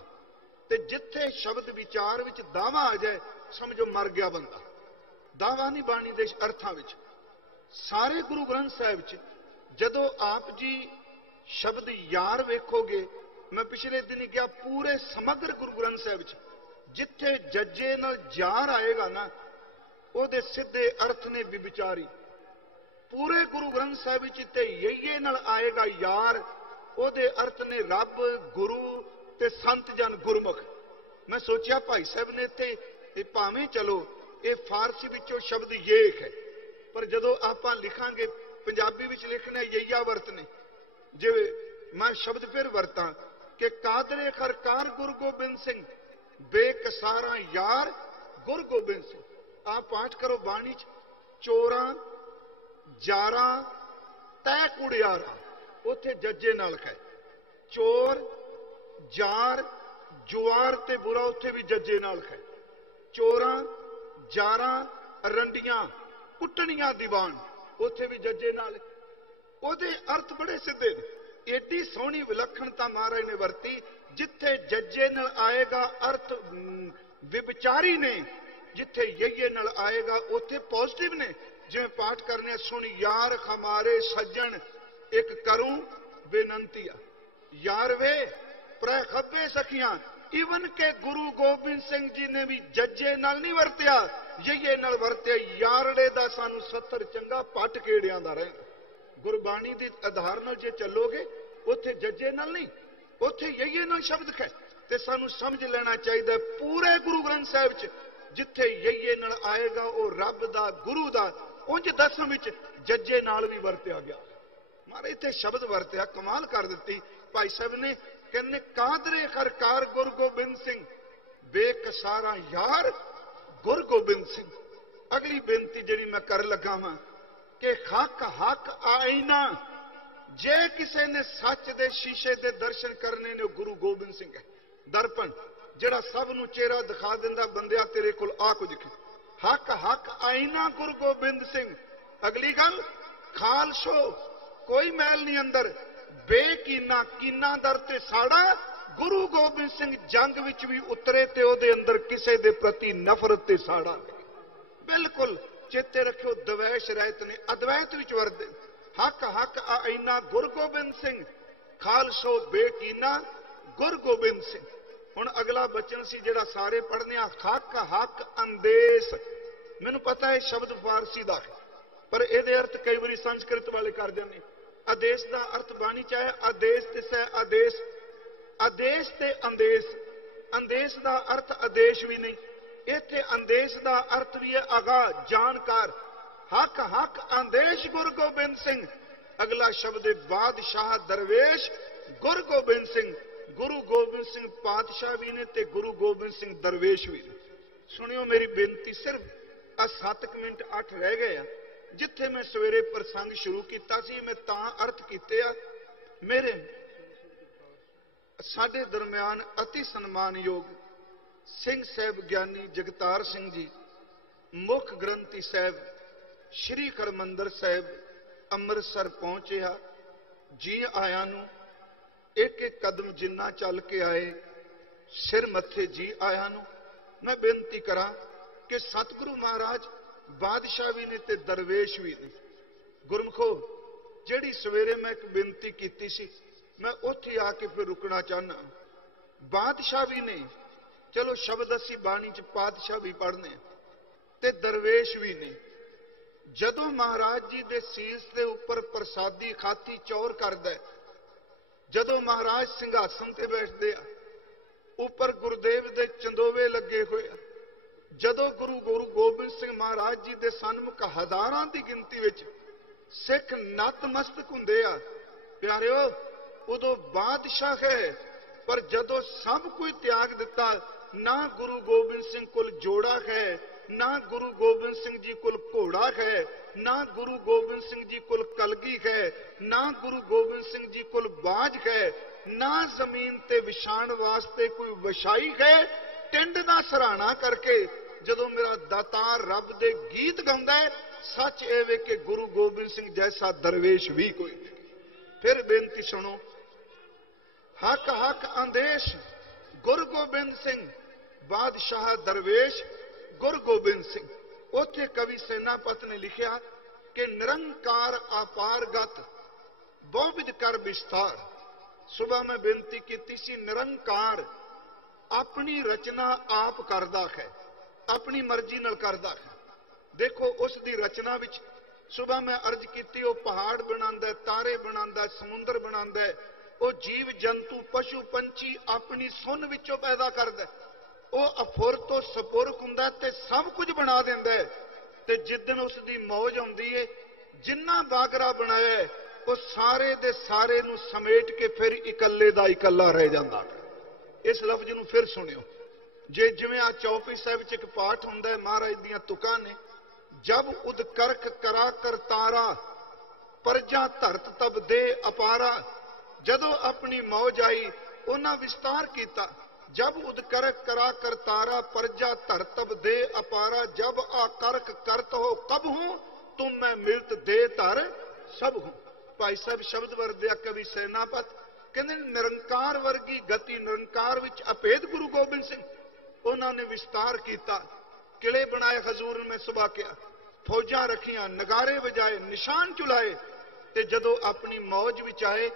ਤੇ ਜਿੱਥੇ ਸ਼ਬਦ ਵਿਚਾਰ ਵਿੱਚ ਦਾਵਾ ਆ ਜਾਏ, ਸਮਝੋ ਮਰ ਗਿਆ ਬੰਦਾ। ਦਾਵਾ ਨਹੀਂ ਬਾਣੀ ਦੇ ਅਰਥਾਂ ਵਿੱਚ। ਸਾਰੇ ਗੁਰੂ ਗ੍ਰੰਥ ਸਾਹਿਬ 'ਚ ਜਦੋਂ ਆਪ ਜੀ ਸ਼ਬਦ ਯਾਰ ਵੇਖੋਗੇ, ਮੈਂ ਪਿਛਲੇ ਦਿਨ ਕਿਹਾ, ਪੂਰੇ ਸਮਗਰ ਗੁਰੂ ਗ੍ਰੰਥ ਸਾਹਿਬ 'ਚ ਜਿੱਥੇ ਜੱਜੇ ਨਾਲ ਯਾਰ ਆਏਗਾ ਨਾ, ਉਹਦੇ ਸਿੱਧੇ ਅਰਥ ਨੇ ਵਿਚਾਰੀ। ਪੂਰੇ ਗੁਰੂ ਗ੍ਰੰਥ ਸਾਹਿਬ ਵਿੱਚ ਤੇ ਯਈਏ ਨਾਲ ਆਏਗਾ ਯਾਰ, ਉਹਦੇ ਅਰਥ ਨੇ ਰੱਬ, ਗੁਰੂ ਤੇ ਸੰਤ ਜਨ ਗੁਰਮੁਖ। ਮੈਂ ਸੋਚਿਆ ਭਾਈ ਸਾਹਿਬ ਨੇ ਇੱਥੇ ਇਹ ਭਾਵੇਂ ਚਲੋ ਇਹ ਫਾਰਸੀ ਵਿੱਚੋਂ ਸ਼ਬਦ ਯੇਖ ਹੈ, ਪਰ ਜਦੋਂ ਆਪਾਂ ਲਿਖਾਂਗੇ ਪੰਜਾਬੀ ਵਿੱਚ ਲਿਖਣਾ ਯਈਆ ਵਰਤਨੇ। ਜਿਵੇਂ ਮੈਂ ਸ਼ਬਦ ਫਿਰ ਵਰਤਾਂ ਕਿ ਕਾਦਰੇ ਖਰਕਾਰ ਗੁਰੂ ਗੋਬਿੰਦ ਸਿੰਘ, ਬੇਕਸਾਰਾ ਯਾਰ ਗੁਰੂ ਗੋਬਿੰਦ ਸਿੰਘ। ਆਪ ਪਾਠ ਕਰੋ ਬਾਣੀ 'ਚ, ਚੋਰਾਂ ਜਾਰਾਂ ਤੈ ਕੁੜਿਆਰਾਂ, ਉੱਥੇ ਜੱਜੇ ਨਾਲ ਹੈ। ਚੋਰ ਜਾਰ ਜੁਆਰ ਤੇ ਬੁਰਾ, ਉੱਥੇ ਵੀ ਜੱਜੇ ਨਾਲ ਹੈ। ਚੋਰਾਂ ਜਾਰਾਂ ਰੰਡੀਆਂ ਕੁੱਟਣੀਆਂ ਦੀਵਾਨ, ਉੱਥੇ ਵੀ ਜੱਜੇ ਨਾਲ। ਉਹਦੇ ਅਰਥ ਬੜੇ ਸਿੱਧੇ ਨੇ। ਏਡੀ ਸੋਹਣੀ ਵਿਲੱਖਣਤਾ ਮਹਾਰਾਜ ਨੇ ਵਰਤੀ। ਜਿੱਥੇ ਜੱਜੇ ਨਾਲ ਆਏਗਾ ਅਰਥ ਵਿਚਾਰੀ ਨੇ, ਜਿੱਥੇ ਯਈਏ ਨਾਲ ਆਏਗਾ ਉੱਥੇ ਪੋਜ਼ਿਟਿਵ ਨੇ। ਜਿਵੇਂ ਪਾਠ ਕਰਨੇ, ਸੁਣ ਯਾਰ ਹਮਾਰੇ ਸੱਜਣ ਇੱਕ ਕਰੂੰ ਬੇਨੰਤੀਆ, ਯਾਰ ਵੇ ਪ੍ਰੈ ਖੱਬੇ ਸਖੀਆਂ। ਇਵਨ ਕਿ ਗੁਰੂ ਗੋਬਿੰਦ ਸਿੰਘ ਜੀ ਨੇ ਵੀ ਜੱਜੇ ਨਾਲ ਨਹੀਂ ਵਰਤਿਆ, ਯਈਏ ਨਾਲ ਵਰਤਿਆ। ਯਾਰੜੇ ਦਾ ਸਾਨੂੰ 70 ਚੰਗਾ ਪੱਟ ਕੇੜਿਆਂ ਦਾ ਰਹਿਣਾ। ਗੁਰਬਾਣੀ ਦੇ ਆਧਾਰ ਨਾਲ ਜੇ ਚੱਲੋਗੇ, ਉੱਥੇ ਜੱਜੇ ਨਾਲ ਨਹੀਂ, ਉੱਥੇ ਯਈਏ ਨਾਲ ਸ਼ਬਦ ਹੈ। ਤੇ ਸਾਨੂੰ ਸਮਝ ਲੈਣਾ ਚਾਹੀਦਾ, ਪੂਰੇ ਗੁਰੂ ਗ੍ਰੰਥ ਸਾਹਿਬ 'ਚ ਜਿੱਥੇ ਯਈਏ ਨਾਲ ਆਏਗਾ ਉਹ ਰੱਬ ਦਾ, ਗੁਰੂ ਦਾ। ਉਂਝ ਦਸਮ ਵਿੱਚ ਜੱਜੇ ਨਾਲ ਵੀ ਵਰਤਿਆ ਗਿਆ। ਮਾਰੇ ਇੱਥੇ ਸ਼ਬਦ ਵਰਤਿਆ, ਕਮਾਲ ਕਰ ਦਿੱਤੀ ਭਾਈ ਸਾਹਿਬ ਨੇ। ਕਹਿੰਦੇ ਕਾਦਰੇ ਖਰਕਾਰ ਗੁਰੂ ਗੋਬਿੰਦ ਸਿੰਘ, ਬੇਕਸਾਰਾ ਯਾਰ ਗੁਰੂ ਗੋਬਿੰਦ ਸਿੰਘ। ਅਗਲੀ ਬੇਨਤੀ ਜਿਹੜੀ ਮੈਂ ਕਰਨ ਲੱਗਾ ਵਾਂ ਕਿ ਹੱਕ ਹੱਕ ਆਈਨਾ, ਜੇ ਕਿਸੇ ਨੇ ਸੱਚ ਦੇ ਸ਼ੀਸ਼ੇ ਦੇ ਦਰਸ਼ਨ ਕਰਨੇ ਨੇ, ਉਹ ਗੁਰੂ ਗੋਬਿੰਦ ਸਿੰਘ ਹੈ। ਦਰਪਣ ਜਿਹੜਾ ਸਭ ਨੂੰ ਚਿਹਰਾ ਦਿਖਾ ਦਿੰਦਾ, ਬੰਦਿਆ ਤੇਰੇ ਕੋਲ ਆ ਕੁਝ ਹੈ। ਹੱਕ ਹੱਕ ਆਈਨਾ ਗੁਰੂ ਗੋਬਿੰਦ ਸਿੰਘ। ਅਗਲੀ ਗੱਲ, ਖਾਲਸੋ ਕੋਈ ਮੈਲ ਨਹੀਂ ਅੰਦਰ, ਬੇਕੀਨਾ ਕੀਨਾ ਦਰ ਤੇ ਸਾੜਾ। ਗੁਰੂ ਗੋਬਿੰਦ ਸਿੰਘ ਜੰਗ ਵਿੱਚ ਵੀ ਉਤਰੇ ਤੇ ਉਹਦੇ ਅੰਦਰ ਕਿਸੇ ਦੇ ਪ੍ਰਤੀ ਨਫ਼ਰਤ ਤੇ ਸਾੜਾ। ਬਿਲਕੁਲ ਚੇਤੇ ਰੱਖਿਓ, ਦਵੈਸ਼ ਰਹਿਤ ਨੇ, ਅਦਵੈਤ ਵਿੱਚ ਵਰਦੇ। ਹੱਕ ਹੱਕ ਆਈਨਾ ਗੁਰੂ ਗੋਬਿੰਦ ਸਿੰਘ, ਖਾਲਸੋ ਬੇਕੀਨਾ ਗੁਰੂ ਗੋਬਿੰਦ ਸਿੰਘ। ਹੁਣ ਅਗਲਾ ਬਚਨ ਸੀ ਜਿਹੜਾ ਸਾਰੇ ਪੜ੍ਹਨੇ ਆ, ਹੱਕ ਹੱਕ ਅੰਦੇਸ। ਮੈਨੂੰ ਪਤਾ ਹੈ ਸ਼ਬਦ ਫਾਰਸੀ ਦਾ ਹੈ, ਪਰ ਇਹਦੇ ਅਰਥ ਕਈ ਵਾਰੀ ਸੰਸਕ੍ਰਿਤ ਵਾਲੇ ਕਰ ਜਾਂਦੇ। ਆਦੇਸ਼ ਦਾ ਅਰਥ ਬਾਣੀ ਚ ਆਇਆ, ਆਦੇਸ਼ ਤੇ ਸਹਿ ਆਦੇਸ਼, ਆਦੇਸ਼ ਤੇ ਅੰਦੇਸ਼। ਅੰਦੇਸ਼ ਦਾ ਅਰਥ ਆਦੇਸ਼ ਵੀ ਨਹੀਂ, ਇੱਥੇ ਅੰਦੇਸ਼ ਦਾ ਅਰਥ ਵੀ ਹੈ ਅਗਾ, ਜਾਣਕਾਰ। ਹੱਕ ਹੱਕ ਅੰਦੇਸ਼ ਗੁਰੂ ਗੋਬਿੰਦ ਸਿੰਘ। ਅਗਲਾ ਸ਼ਬਦ ਹੈ ਬਾਦਸ਼ਾਹ ਦਰਵੇਸ਼ ਗੁਰੂ ਗੋਬਿੰਦ ਸਿੰਘ। ਗੁਰੂ ਗੋਬਿੰਦ ਸਿੰਘ ਪਾਤਸ਼ਾਹ ਵੀ ਨੇ ਤੇ ਗੁਰੂ ਗੋਬਿੰਦ ਸਿੰਘ ਦਰਵੇਸ਼ ਵੀ ਨੇ। ਸੁਣਿਓ ਮੇਰੀ ਬੇਨਤੀ, ਸਿਰਫ ਆ 7 ਮਿੰਟ 8 ਰਹਿ ਗਏ ਆ। ਜਿੱਥੇ ਮੈਂ ਸਵੇਰੇ ਪ੍ਰਸੰਗ ਸ਼ੁਰੂ ਕੀਤਾ ਸੀ, ਮੈਂ ਤਾਂ ਅਰਥ ਕੀਤੇ ਆ। ਮੇਰੇ ਸਾਡੇ ਦਰਮਿਆਨ ਅਤੀ ਸਨਮਾਨਯੋਗ ਸਿੰਘ ਸਾਹਿਬ ਗਿਆਨੀ ਜਗਤਾਰ ਸਿੰਘ ਜੀ ਮੁੱਖ ਗ੍ਰੰਥੀ ਸਾਹਿਬ ਸ਼੍ਰੀ ਹਰਿਮੰਦਰ ਸਾਹਿਬ ਅੰਮ੍ਰਿਤਸਰ ਪਹੁੰਚਿਆ। ਜੀ ਆਇਆਂ ਨੂੰ। ਇੱਕ ਇੱਕ ਕਦਮ ਜਿੰਨਾ ਚੱਲ ਕੇ ਆਏ ਸਿਰ ਮੱਥੇ ਜੀ ਆਇਆਂ ਨੂੰ। ਮੈਂ ਬੇਨਤੀ ਕਰਾਂ ਕਿ ਸਤਿਗੁਰੂ ਮਹਾਰਾਜ ਬਾਦਸ਼ਾਹ ਵੀ ਨੇ ਤੇ ਦਰਵੇਸ਼ ਵੀ ਨੇ। ਗੁਰਮਖੋ, ਜਿਹੜੀ ਸਵੇਰੇ ਮੈਂ ਇੱਕ ਬੇਨਤੀ ਕੀਤੀ ਸੀ, ਮੈਂ ਉੱਥੇ ਆ ਕੇ ਫਿਰ ਰੁਕਣਾ ਚਾਹੁੰਦਾ। ਬਾਦਸ਼ਾਹ ਵੀ ਨੇ, ਚਲੋ ਸ਼ਬਦ ਅਸੀਂ ਬਾਣੀ ਚ ਪਾਤਸ਼ਾਹ ਵੀ ਪੜ੍ਹਨੇ, ਤੇ ਦਰਵੇਸ਼ ਵੀ ਨੇ। ਜਦੋਂ ਮਹਾਰਾਜ ਜੀ ਦੇ ਸੀਸ ਦੇ ਉੱਪਰ ਪ੍ਰਸਾਦੀ ਖਾਤੀ ਚੌਰ ਕਰਦਾ, ਜਦੋਂ ਮਹਾਰਾਜ ਸਿੰਘਾਸਨ ਤੇ ਬੈਠਦੇ ਆ, ਉੱਪਰ ਗੁਰਦੇਵ ਦੇ ਚੰਦੋਵੇ ਲੱਗੇ ਹੋਏ ਆ, ਜਦੋਂ ਗੁਰੂ ਗੋਬਿੰਦ ਸਿੰਘ ਮਹਾਰਾਜ ਜੀ ਦੇ ਸਨਮੁਖ ਹਜ਼ਾਰਾਂ ਦੀ ਗਿਣਤੀ ਵਿੱਚ ਸਿੱਖ ਨਤਮਸਤਕ ਹੁੰਦੇ ਆ, ਪਿਆਰਿਓ, ਉਦੋਂ ਬਾਦਸ਼ਾਹ ਹੈ। ਪਰ ਜਦੋਂ ਸਭ ਕੁਝ ਤਿਆਗ ਦਿੱਤਾ, ਨਾ ਗੁਰੂ ਗੋਬਿੰਦ ਸਿੰਘ ਕੋਲ ਜੋੜਾ ਹੈ, ਨਾ ਗੁਰੂ ਗੋਬਿੰਦ ਸਿੰਘ ਜੀ ਕੋਲ ਘੋੜਾ ਹੈ, ਨਾ ਗੁਰੂ ਗੋਬਿੰਦ ਸਿੰਘ ਜੀ ਕੋਲ ਕਲਗੀ ਹੈ, ਨਾ ਗੁਰੂ ਗੋਬਿੰਦ ਸਿੰਘ ਜੀ ਕੋਲ ਬਾਜ ਹੈ, ਨਾ ਜ਼ਮੀਨ ਤੇ ਵਿਛਾਣ ਵਾਸਤੇ ਕੋਈ ਵਿਛਾਈ ਹੈ। ਟਿੰਡ ਦਾ ਸਰਾਣਾ ਕਰਕੇ ਜਦੋਂ ਮੇਰਾ ਦਾਤਾਰ ਰੱਬ ਦੇ ਗੀਤ ਗਾਉਂਦਾ ਹੈ, ਸੱਚ ਇਹ ਵੇ ਕਿ ਗੁਰੂ ਗੋਬਿੰਦ ਸਿੰਘ ਜੈਸਾ ਦਰਵੇਸ਼ ਵੀ ਕੋਈ ਨਹੀਂ। ਫਿਰ ਬੇਨਤੀ ਸੁਣੋ। ਹੱਕ ਹੱਕ ਆਦੇਸ਼ ਗੁਰੂ ਗੋਬਿੰਦ ਸਿੰਘ, ਬਾਦਸ਼ਾਹ ਦਰਵੇਸ਼ ਗੁਰੂ ਗੋਬਿੰਦ ਸਿੰਘ। ਉੱਥੇ ਕਵੀ ਸੈਨਾਪਤ ਨੇ ਲਿਖਿਆ ਕਿ ਨਿਰੰਕਾਰ ਅਪਾਰਗਤ ਬਹੁਵਿਧ ਕਰ ਵਿਸਥਾਰ। ਸੁਬਾ ਮੈਂ ਬੇਨਤੀ ਕੀਤੀ ਸੀ, ਨਿਰੰਕਾਰ ਆਪਣੀ ਰਚਨਾ ਆਪ ਕਰਦਾ ਹੈ, ਆਪਣੀ ਮਰਜ਼ੀ ਨਾਲ ਕਰਦਾ ਹੈ। ਦੇਖੋ, ਉਸ ਦੀ ਰਚਨਾ ਵਿੱਚ ਸੁਬਾ ਮੈਂ ਅਰਜ਼ ਕੀਤੀ, ਉਹ ਪਹਾੜ ਬਣਾਉਂਦਾ, ਤਾਰੇ ਬਣਾਉਂਦਾ, ਸਮੁੰਦਰ ਬਣਾਉਂਦਾ, ਉਹ ਜੀਵ ਜੰਤੂ ਪਸ਼ੂ ਪੰਛੀ ਆਪਣੀ ਸੁੰਨ ਵਿੱਚੋਂ ਪੈਦਾ ਕਰਦਾ। ਉਹ ਅਫੁਰ ਤੋਂ ਸਪੁਰਖ ਹੁੰਦਾ ਤੇ ਸਭ ਕੁਝ ਬਣਾ ਦਿੰਦਾ। ਤੇ ਜਿੱਦਣ ਉਸ ਦੀ ਮੌਜ ਆਉਂਦੀ ਏ, ਜਿੰਨਾ ਬਾਗਰਾ ਬਣਾਇਆ ਉਹ ਸਾਰੇ ਦੇ ਸਾਰੇ ਨੂੰ ਸਮੇਟ ਕੇ ਫਿਰ ਇਕੱਲੇ ਦਾ ਇਕੱਲਾ ਰਹਿ ਜਾਂਦਾ। ਇਸ ਲਫ਼ਜ਼ ਨੂੰ ਫਿਰ ਸੁਣਿਓ। ਜੇ ਜਿਵੇਂ ਆ ਚੌਪਈ ਸਾਹਿਬ ਚ ਇੱਕ ਪਾਠ ਹੁੰਦਾ, ਮਹਾਰਾਜ ਦੀਆਂ ਤੁਕਾਂ ਨੇ, ਜਬ ਉਦ ਕਰਖ ਕਰਾ ਕਰਤਾਰਾ ਪਰਜਾ ਧਰਤ ਤਬ ਦੇ ਅਪਾਰਾ। ਜਦੋਂ ਆਪਣੀ ਮੌਜ ਆਈ, ਉਹਨਾਂ ਵਿਸਤਾਰ ਕੀਤਾ। ਜਬ ਉਦ ਕਰਖ ਕਰਾ ਕਰਤਾਰਾ ਪਰਜਾ ਧਰਤ ਤਬ ਦੇ ਅਪਾਰਾ। ਜਬ ਆ ਕਰਖ ਕਰਤ ਹੋ ਕਬ ਹੂੰ ਤੁਮ ਮੈਂ ਮਿਲਤ ਦੇ ਧਰ ਸਭ ਹੂੰ। ਭਾਈ ਸਾਹਿਬ ਸ਼ਬਦ ਵਰਦਿਆ ਕਵੀ ਸੈਨਾਪਤ ਕਹਿੰਦੇ, ਨਿਰੰਕਾਰ ਵਰਗੀ ਗਤੀ, ਨਿਰੰਕਾਰ ਵਿੱਚ ਅਭੇਦ ਗੁਰੂ ਗੋਬਿੰਦ ਸਿੰਘ। ਉਹਨਾਂ ਨੇ ਵਿਸਤਾਰ ਕੀਤਾ, ਕਿਲੇ ਬਣਾਏ, ਹਜ਼ੂਰ ਨੇ ਸੁਬਾ ਕਿਹਾ, ਫੌਜਾਂ ਰੱਖੀਆਂ, ਨਗਾਰੇ ਵਜਾਏ, ਨਿਸ਼ਾਨ ਚੁਲਾਏ। ਤੇ ਜਦੋਂ ਆਪਣੀ ਮੌਜ ਵਿੱਚ ਆਏ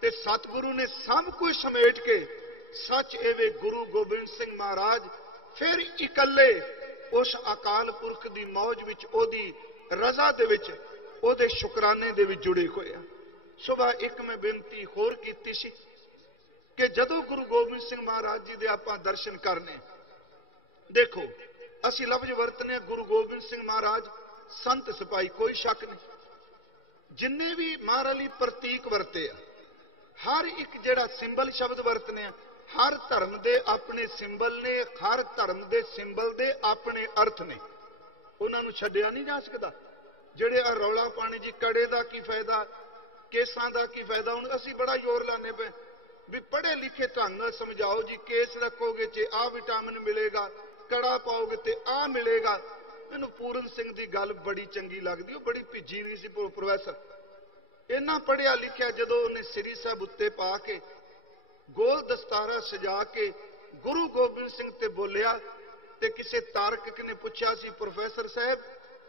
ਤੇ ਸਤਿਗੁਰੂ ਨੇ ਸਭ ਕੁਝ ਸਮੇਟ ਕੇ, ਸੱਚ ਐਵੇਂ ਗੁਰੂ ਗੋਬਿੰਦ ਸਿੰਘ ਮਹਾਰਾਜ ਫਿਰ ਇਕੱਲੇ ਉਸ ਅਕਾਲ ਪੁਰਖ ਦੀ ਮੌਜ ਵਿੱਚ, ਉਹਦੀ ਰਜ਼ਾ ਦੇ ਵਿੱਚ, ਉਹਦੇ ਸ਼ੁਕਰਾਨੇ ਦੇ ਵਿੱਚ ਜੁੜੇ ਹੋਏ ਆ। ਸੁਬਾ ਇੱਕ ਮੈਂ ਬੇਨਤੀ ਹੋਰ ਕੀਤੀ ਸੀ ਕਿ ਜਦੋਂ ਗੁਰੂ ਗੋਬਿੰਦ ਸਿੰਘ ਮਹਾਰਾਜ ਜੀ ਦੇ ਆਪਾਂ ਦਰਸ਼ਨ ਕਰਨੇ, ਦੇਖੋ ਅਸੀਂ ਲਫ਼ਜ਼ ਵਰਤਨੇ ਗੁਰੂ ਗੋਬਿੰਦ ਸਿੰਘ ਮਹਾਰਾਜ ਸੰਤ ਸਿਪਾਹੀ, ਕੋਈ ਸ਼ੱਕ ਨਹੀਂ। ਜਿੰਨੇ ਵੀ ਮਹਾਰਾਜ ਲਈ ਪ੍ਰਤੀਕ ਵਰਤੇ ਆ, ਹਰ ਇੱਕ ਜਿਹੜਾ ਸਿੰਬਲ ਸ਼ਬਦ ਵਰਤਨੇ ਆ, ਹਰ ਧਰਮ ਦੇ ਆਪਣੇ ਸਿੰਬਲ ਨੇ, ਹਰ ਧਰਮ ਦੇ ਸਿੰਬਲ ਦੇ ਆਪਣੇ ਅਰਥ ਨੇ, ਉਹਨਾਂ ਨੂੰ ਛੱਡਿਆ ਨਹੀਂ ਜਾ ਸਕਦਾ। ਜਿਹੜੇ ਆ ਰੌਲਾ ਪਾਣੀ ਜੀ, ਕੜੇ ਦਾ ਕੀ ਫਾਇਦਾ, ਕੇਸਾਂ ਦਾ ਕੀ ਫਾਇਦਾ। ਹੁਣ ਅਸੀਂ ਬੜਾ ਜ਼ੋਰ ਲਾਉਂਦੇ ਪਏ ਵੀ ਪੜ੍ਹੇ ਲਿਖੇ ਢੰਗ ਨਾਲ ਸਮਝਾਓ ਜੀ, ਕੇਸ ਰੱਖੋਗੇ ਤੇ ਆਹ ਵਿਟਾਮਿਨ ਮਿਲੇਗਾ, ਕੜਾ ਪਾਓਗੇ ਤੇ ਆਹ ਮਿਲੇਗਾ। ਮੈਨੂੰ ਪੂਰਨ ਸਿੰਘ ਦੀ ਗੱਲ ਬੜੀ ਚੰਗੀ ਲੱਗਦੀ, ਉਹ ਬੜੀ ਭਿੱਜੀ ਨਹੀਂ ਸੀ ਪ੍ਰੋਫੈਸਰ, ਇੰਨਾ ਪੜ੍ਹਿਆ ਲਿਖਿਆ। ਜਦੋਂ ਉਹਨੇ ਸ੍ਰੀ ਸਾਹਿਬ ਉੱਤੇ ਪਾ ਕੇ ਗੋਲ ਦਸਤਾਰਾ ਸਜਾ ਕੇ ਗੁਰੂ ਗੋਬਿੰਦ ਸਿੰਘ ਤੇ ਬੋਲਿਆ, ਤੇ ਕਿਸੇ ਤਾਰਕਿਕ ਨੇ ਪੁੱਛਿਆ ਸੀ, ਪ੍ਰੋਫੈਸਰ ਸਾਹਿਬ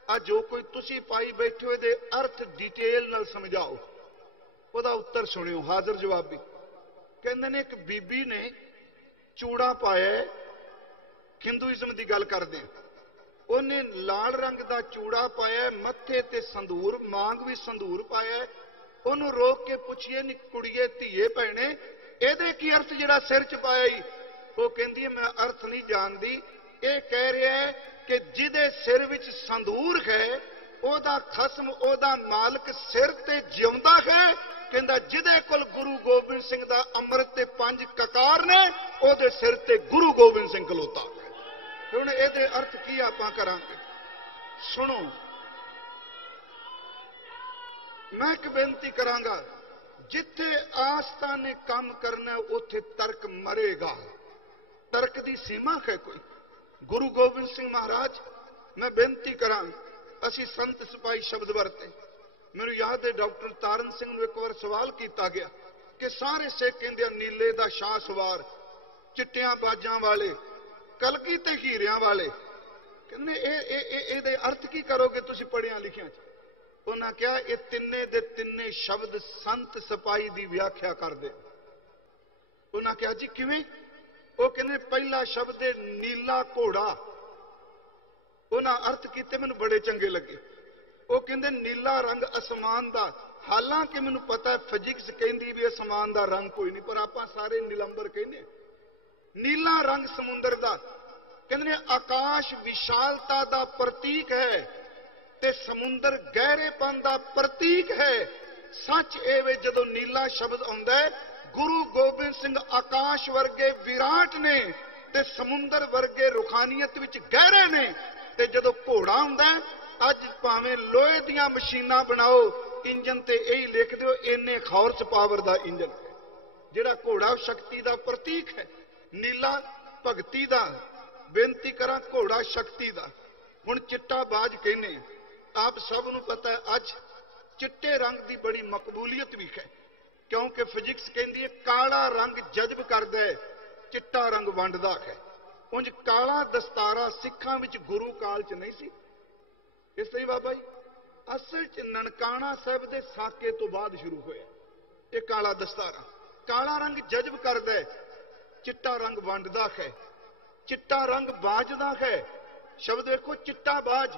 ਆ ਜੋ ਕੋਈ ਤੁਸੀਂ ਪਾਈ ਬੈਠੇ ਹੋ, ਇਹਦੇ ਅਰਥ ਡਿਟੇਲ ਨਾਲ ਸਮਝਾਓ। ਉਹਦਾ ਉੱਤਰ ਸੁਣਿਓ, ਹਾਜ਼ਰ ਜਵਾਬੀ। ਕਹਿੰਦੇ ਨੇ ਇੱਕ ਬੀਬੀ ਨੇ ਚੂੜਾ ਪਾਇਆ, ਹਿੰਦੂਇਜ਼ਮ ਦੀ ਗੱਲ ਕਰਦੇ, ਉਹਨੇ ਲਾਲ ਰੰਗ ਦਾ ਚੂੜਾ ਪਾਇਆ, ਮੱਥੇ ਤੇ ਸੰਧੂਰ, ਮਾਂਗ ਵੀ ਸੰਧੂਰ ਪਾਇਆ। ਉਹਨੂੰ ਰੋਕ ਕੇ ਪੁੱਛੀਏ, ਨੀ ਕੁੜੀਏ ਧੀਏ ਭੈਣੇ, ਇਹਦੇ ਕੀ ਅਰਥ ਜਿਹੜਾ ਸਿਰ ਚ ਪਾਇਆ ਈ? ਉਹ ਕਹਿੰਦੀ ਹੈ ਮੈਂ ਅਰਥ ਨਹੀਂ ਜਾਣਦੀ, ਇਹ ਕਹਿ ਰਿਹਾ ਹੈ ਕਿ ਜਿਹਦੇ ਸਿਰ ਵਿੱਚ ਸੰਧੂਰ ਹੈ ਉਹਦਾ ਖਸਮ, ਉਹਦਾ ਮਾਲਕ ਸਿਰ ਤੇ ਜਿਉਂਦਾ ਹੈ। ਕਹਿੰਦਾ ਜਿਹਦੇ ਕੋਲ ਗੁਰੂ ਗੋਬਿੰਦ ਸਿੰਘ ਦਾ ਅੰਮ੍ਰਿਤ ਤੇ 5 ਕਕਾਰ ਨੇ, ਉਹਦੇ ਸਿਰ ਤੇ ਗੁਰੂ ਗੋਬਿੰਦ ਸਿੰਘ ਖਲੋਤਾ ਹੈ। ਹੁਣ ਇਹਦੇ ਅਰਥ ਕੀ ਆਪਾਂ ਕਰਾਂਗੇ? ਸੁਣੋ, ਮੈਂ ਇੱਕ ਬੇਨਤੀ ਕਰਾਂਗਾ, जिथे आस्था ने काम करना उथे तर्क मरेगा। तर्क की सीमा है कोई? गुरु गोबिंद सिंह महाराज, मैं बेनती करा, असी संत सिपाही शब्द वरते। मैनू याद है डॉक्टर तारण सिंह नूं एक बार सवाल किया गया कि सारे सिख कहंदे नीले दा शाह सवार, चिट्टियां बाजां वाले, कलगी ते हीरियां वाले, कहंदे ए अर्थ की करोगे तुसीं पढ़िया लिखिया? उन्होंने कहा ये तिन्ने दे तिन्ने शब्द संत सिपाही की व्याख्या कर दे। उन्होंने कहा जी किवें? वो कहने पहला शब्द है नीला घोड़ा। उन्हें अर्थ किए मैनू बड़े चंगे लगे। वो कहते नीला रंग आसमान का, हालांकि मैनू पता है फिजिक्स कहती भी आसमान का रंग कोई नहीं, पर आप सारे नीलंबर कहने। नीला रंग समुद्र का, कहते आकाश विशालता का प्रतीक है ते समुद्र गहरेपन का प्रतीक है। सच ए वे जदों नीला शब्द आउंदा है, गुरु गोबिंद सिंह आकाश वर्गे विराट ने ते समुद्र वर्गे रुखानियत विच गहरे ने। ते जदों घोड़ा आउंदा है, अज भावें लोहे दीयां मशीनां बनाओ, इंजन ते यही लिख दिओ इन्ने हॉर्स पावर दा इंजन है। जिहड़ा घोड़ा शक्ति दा प्रतीक है, नीला भगती दा, बेनती करा घोड़ा शक्ति दा। हुण चिट्टा बाज कहने, आप सबनूं पता है अज चिट्टे रंग की बड़ी मकबूलियत भी है, क्योंकि फिजिक्स कहती है काला रंग जज्ब करदा है, चिट्टा रंग वंडदा है। उंज काला दस्तारा सिखां विच गुरु काल च नहीं सी, इसलिए बाबा जी असल च ननकाना साहिब दे साके तो बाद शुरू होया ये काला दस्तारा। काला रंग जज्ब करदा है, चिट्टा रंग वंडदा है, चिट्टा रंग बाजदा है। शब्द देखो चिट्टा बाज,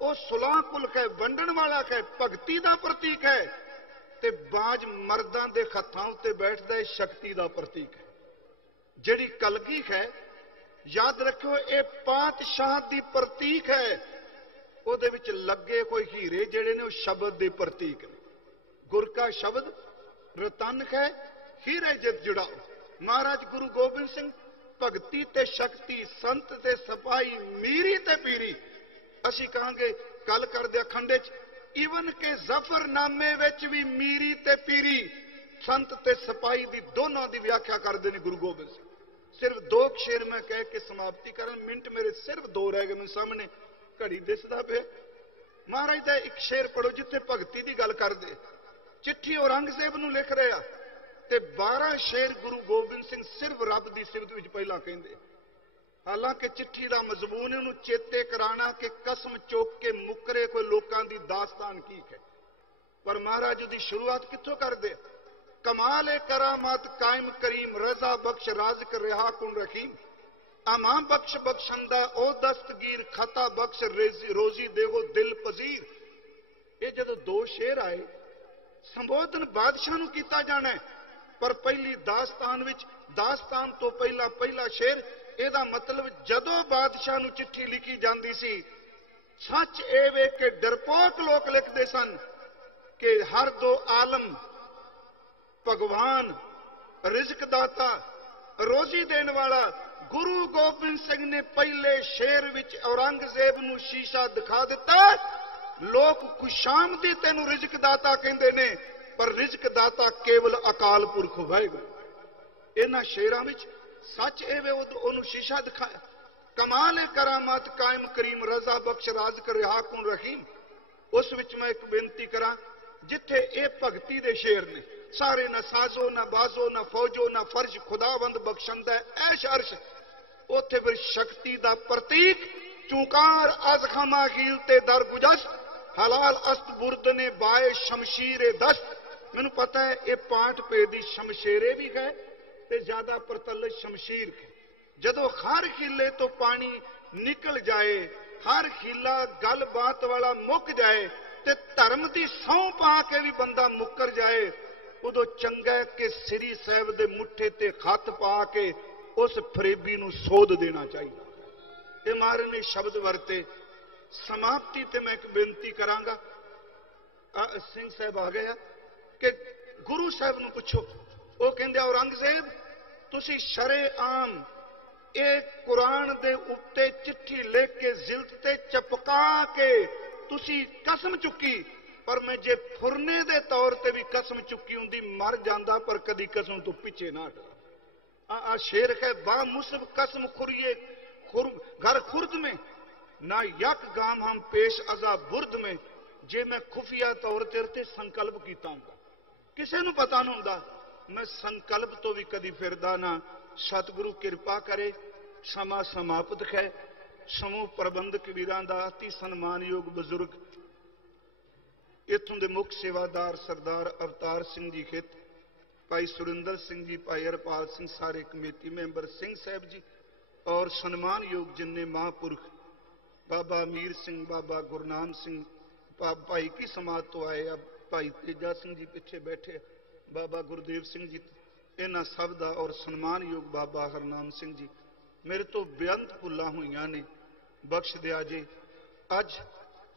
वो सुलाह कुल है, वंडन वाला है, भगती का प्रतीक है। ते बाज मर्दां दे हत्थां उत्ते बैठदा है, शक्ति का प्रतीक है। जिहड़ी कलगी है, याद रखियो ये पातशाह की प्रतीक है। उहदे विच लगे कोई हीरे जिहड़े ने शब्द के प्रतीक ने। गुर का शब्द रतन है, हीरे जित जुड़ाओ। महाराज गुरु गोबिंद सिंह भगती ते शक्ति, संत ते सिपाही, मीरी ते पीरी, असी कहांगे गल करदे अखंडे च ईवन के जफरनामे विच भी मीरी ते पीरी, संत ते सिपाही दी दोनों की व्याख्या करते हैं गुरु गोबिंद सिंह। सिर्फ दो शेर मैं कह के समाप्ति करा, मिनट मेरे सिर्फ दो रह गए, मेरे सामने घड़ी दिसदा पिया। महाराज का एक शेर पढ़ो जिथे भगती की गल करदे, चिट्ठी औरंगजेब नूं लिख रहे ते 12 शेर गुरु गोबिंद सिंह सिर्फ रब की सिफत विच पहला कहंदे। हालांकि चिट्ठी का मजमून उन्होंने चेते कराना कि कसम चुक के मुकरे कोई लोगों की दास्तान की है, पर महाराज की शुरुआत कित्थों कर दे? कमाल करामात कायम करीम, रजा बख्श राज़िक रिहा कुन रहीम, अमा बख्श बख्शंदा ओ दस्तगीर, खता बख्श रोजी देवो दिल पजीर। ये जदों दो शेर आए, संबोधन बादशाह नूं कीता जाना है, पर पहली दास्तान विच दास्तान तो पहला शेर, ਇਹਦਾ मतलब जदों बादशाह नूं चिट्ठी लिखी जाती सी, सच ਇਹ ਵੇ कि डरपोक लोग लिखते सन कि हर दो आलम भगवान रिजक दाता रोजी देन वाला। गुरु गोबिंद सिंह ने पहले शेर विच औरंगजेब नूं शीशा दिखा दिता, लोग खुशामदी तेनू रिजक दाता कहंदे ने, पर रिजक दाता केवल अकाल पुरख वाहिगुरू। इन्हां शेरां विच सच ए वे उन्होंने शीशा दिखाया। कमाल करामात कायम करीम, रजा बख्श राज़िक रिहा कुन रहीम। उस विच मैं एक बेनती करा, जिथे ये भगती दे शेर ने सारे, ना साजो ना बाजो ना फौजो ना फर्ज, खुदावंद बख्शंदा ऐश अर्श, उथे फिर शक्ति का प्रतीक चूकार अज खमा हील ते दर गुजस, हलाल अस्त बुरद ने बाए शमशीरे दस्त। मैनू पता है ये पाठ पे दी शमशेरे भी है ते ज्यादा प्रतल शमशीर है। जदों हर खिले तो पानी निकल जाए, हर खिला गल बात वाला मुक जाए, ते धर्म की सौं पा के भी बंदा मुकर जाए, उदों चंगा है कि श्री साहिब दे मुठे ते खत पा के उस फरेबी नूं सोध देना चाहिए। ये महाराज ने शब्द वरते। समाप्ति ते मैं एक बेनती करांगा, सिंह साहब आ गया कि गुरु साहब नूं पुछो, वो कहंदे औरंगजेब तुसी शरेआम एक कुरान दे उत्ते चिट्ठी लिख के जिल्द ते चपका के तुसी कसम चुकी ਪਰ ਮੈਂ ਜੇ ਫੁਰਨੇ ਦੇ ਤੌਰ ਤੇ ਵੀ ਕਸਮ ਚੁੱਕੀ ਹੁੰਦੀ ਮਰ ਜਾਂਦਾ, ਪਰ ਕਦੀ ਕਸਮ ਤੋਂ ਪਿੱਛੇ ਨਾ ਹਟਦਾ। ਆ शेर है बा मुसब कसम खुरिए घर खुर्द में ना यक गाम हम पेश अजा बुर्द में। जे मैं खुफिया तौर ते संकल्प किया ਹੁੰਦਾ, ਕਿਸੇ ਨੂੰ ਪਤਾ ਨਾ ਹੁੰਦਾ, ਮੈਂ ਸੰਕਲਪ ਤੋਂ ਵੀ ਕਦੀ ਫਿਰਦਾ ਨਾ। ਸਤਿਗੁਰੂ ਕਿਰਪਾ ਕਰੇ। ਸਮਾਂ ਸਮਾਪਤ ਹੈ। ਸਮੂਹ ਪ੍ਰਬੰਧਕ ਵੀਰਾਂ ਦਾ ਅਤੀ ਸਨਮਾਨਯੋਗ ਬਜ਼ੁਰਗ ਇੱਥੋਂ ਦੇ ਮੁੱਖ ਸੇਵਾਦਾਰ ਸਰਦਾਰ ਅਵਤਾਰ ਸਿੰਘ ਜੀ ਖੇਤ, ਭਾਈ ਸੁਰਿੰਦਰ ਸਿੰਘ ਜੀ, ਭਾਈ ਹਰਪਾਲ ਸਿੰਘ, ਸਾਰੇ ਕਮੇਟੀ ਮੈਂਬਰ, ਸਿੰਘ ਸਾਹਿਬ ਜੀ, ਔਰ ਸਨਮਾਨਯੋਗ ਜਿੰਨੇ ਮਹਾਂਪੁਰਖ, ਬਾਬਾ ਅਮੀਰ ਸਿੰਘ, ਬਾਬਾ ਗੁਰਨਾਮ ਸਿੰਘ, ਭਾਈ ਕੀ ਸਮਾਜ ਤੋਂ ਆਏ ਆ, ਭਾਈ ਤੇਜਾ ਸਿੰਘ ਜੀ ਪਿੱਛੇ ਬੈਠੇ, ਬਾਬਾ ਗੁਰਦੇਵ ਸਿੰਘ ਜੀ, ਇਹਨਾਂ ਸਭ ਦਾ, ਔਰ ਸਨਮਾਨਯੋਗ ਬਾਬਾ ਹਰਨਾਮ ਸਿੰਘ ਜੀ। ਮੇਰੇ ਤੋਂ ਬੇਅੰਤ ਭੁੱਲਾਂ ਹੋਈਆਂ ਨੇ, ਬਖਸ਼ ਦਿਆ ਜੇ। ਅੱਜ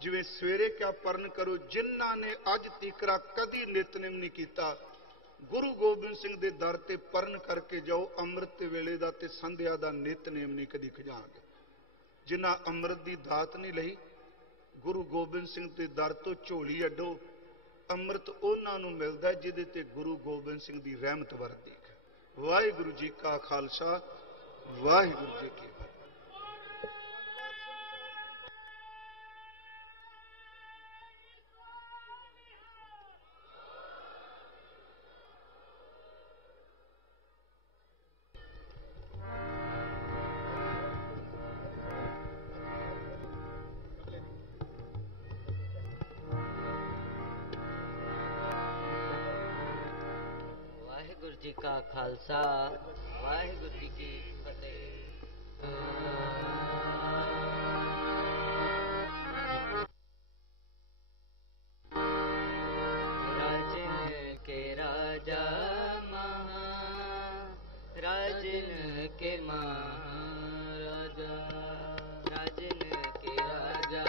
ਜਿਵੇਂ ਸਵੇਰੇ ਕਿਆ ਪਰਨ ਕਰੋ, ਜਿਨ੍ਹਾਂ ਨੇ ਅੱਜ ਤੀਕਰਾ ਕਦੀ ਨਿਤਨੇਮ ਨਹੀਂ ਕੀਤਾ, ਗੁਰੂ ਗੋਬਿੰਦ ਸਿੰਘ ਦੇ ਦਰ ਤੇ ਪਰਨ ਕਰਕੇ ਜਾਓ। ਅੰਮ੍ਰਿਤ ਵੇਲੇ ਦਾ ਤੇ ਸੰਧਿਆ ਦਾ ਨਿਤਨੇਮ ਨਹੀਂ ਕਦੀ ਖਜਾਣਗੇ। ਜਿਨ੍ਹਾਂ ਅੰਮ੍ਰਿਤ ਦੀ ਦਾਤ ਨਹੀਂ ਲਈ, ਗੁਰੂ ਗੋਬਿੰਦ ਸਿੰਘ ਦੇ ਦਰ ਤੋਂ ਝੋਲੀ ਅੱਡੋ। ਅੰਮ੍ਰਿਤ ਉਹਨਾਂ ਨੂੰ ਮਿਲਦਾ ਜਿਹਦੇ ਤੇ ਗੁਰੂ ਗੋਬਿੰਦ ਸਿੰਘ ਦੀ ਰਹਿਮਤ ਵਰਤੀ। ਵਾਹਿਗੁਰੂ ਜੀ ਕਾ ਖਾਲਸਾ, ਵਾਹਿਗੁਰੂ ਜੀ ਕੀ ਫਤਿਹ। ਵਾਹਿਗੁਰੂ ਜੀ ਕਾ ਖਾਲਸਾ, ਵਾਹਿਗੁਰੂ ਜੀ ਕੀ ਫਤਿਹ। ਰਾਜਨ ਕੇ ਰਾਜਾ ਮਹਾ, ਰਾਜਨ ਕੇ ਮਹਾਰਾਜਾ, ਰਾਜਨ ਕੇ ਰਾਜਾ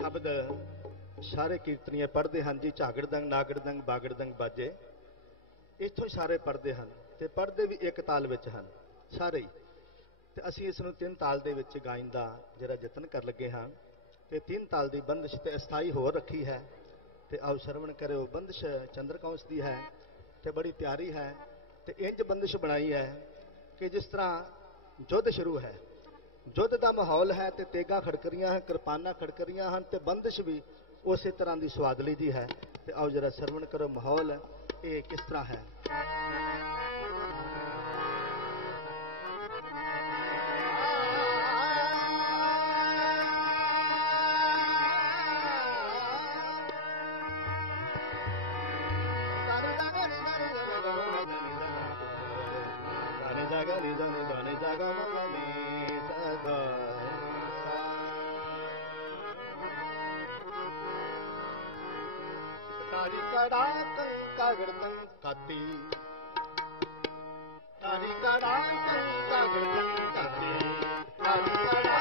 ਸ਼ਬਦ ਸਾਰੇ ਕੀਰਤਨੀਏ ਪੜ੍ਹਦੇ ਹਨ ਜੀ। ਝਾਗੜਦੰਗ, ਨਾਗੜਦੰਗ, ਬਾਗੜਦੰਗ ਬਾਜੇ ਇੱਥੋਂ ਹੀ ਸਾਰੇ ਪੜ੍ਹਦੇ ਹਨ ਤੇ ਪੜ੍ਹਦੇ ਵੀ ਇੱਕ ਤਾਲ ਵਿੱਚ ਹਨ ਸਾਰੇ ਹੀ। ਤੇ ਅਸੀਂ ਇਸ ਨੂੰ 3 ਤਾਲ ਦੇ ਵਿੱਚ ਗਾਇਨ ਦਾ ਜਿਹੜਾ ਯਤਨ ਕਰ ਲੱਗੇ ਹਾਂ ਤੇ 3 ਤਾਲ ਦੀ ਬੰਦਿਸ਼ ਤੇ ਅਸਥਾਈ ਹੋਰ ਰੱਖੀ ਹੈ। ਤੇ ਆਓ ਸਰਵਣ ਕਰਿਓ। ਬੰਦਿਸ਼ ਚੰਦਰਕੌਂਸ ਦੀ ਹੈ ਤੇ ਬੜੀ ਪਿਆਰੀ ਹੈ ਤੇ ਇੰਜ ਬੰਦਿਸ਼ ਬਣਾਈ ਹੈ ਕਿ ਜਿਸ ਤਰ੍ਹਾਂ ਯੁੱਧ ਸ਼ੁਰੂ ਹੈ, ਯੁੱਧ ਦਾ ਮਾਹੌਲ ਹੈ ਤੇ ਤੇਗਾਂ ਖੜਕ ਰਹੀਆਂ ਹਨ, ਕਿਰਪਾਨਾਂ ਖੜਕ ਰਹੀਆਂ ਹਨ ਤੇ ਬੰਦਿਸ਼ ਵੀ ਉਸੇ ਤਰ੍ਹਾਂ ਦੀ ਸਵਾਦਲੀ ਦੀ ਹੈ। ਤੇ ਆਓ ਜਰਾ ਸਰਵਣ ਕਰੋ ਮਾਹੌਲ ਇਹ ਕਿਸ ਤਰ੍ਹਾਂ ਹੈ। ਤਾਰੀ ਕੜਾ ਕਾਗੜਦੰ ਕਾਤੀ, ਤਾਰੀ ਕੜਾ ਕਾਗੜਦੰ ਕਾਤੀ, ਤਾਰੀ ਕੜਾ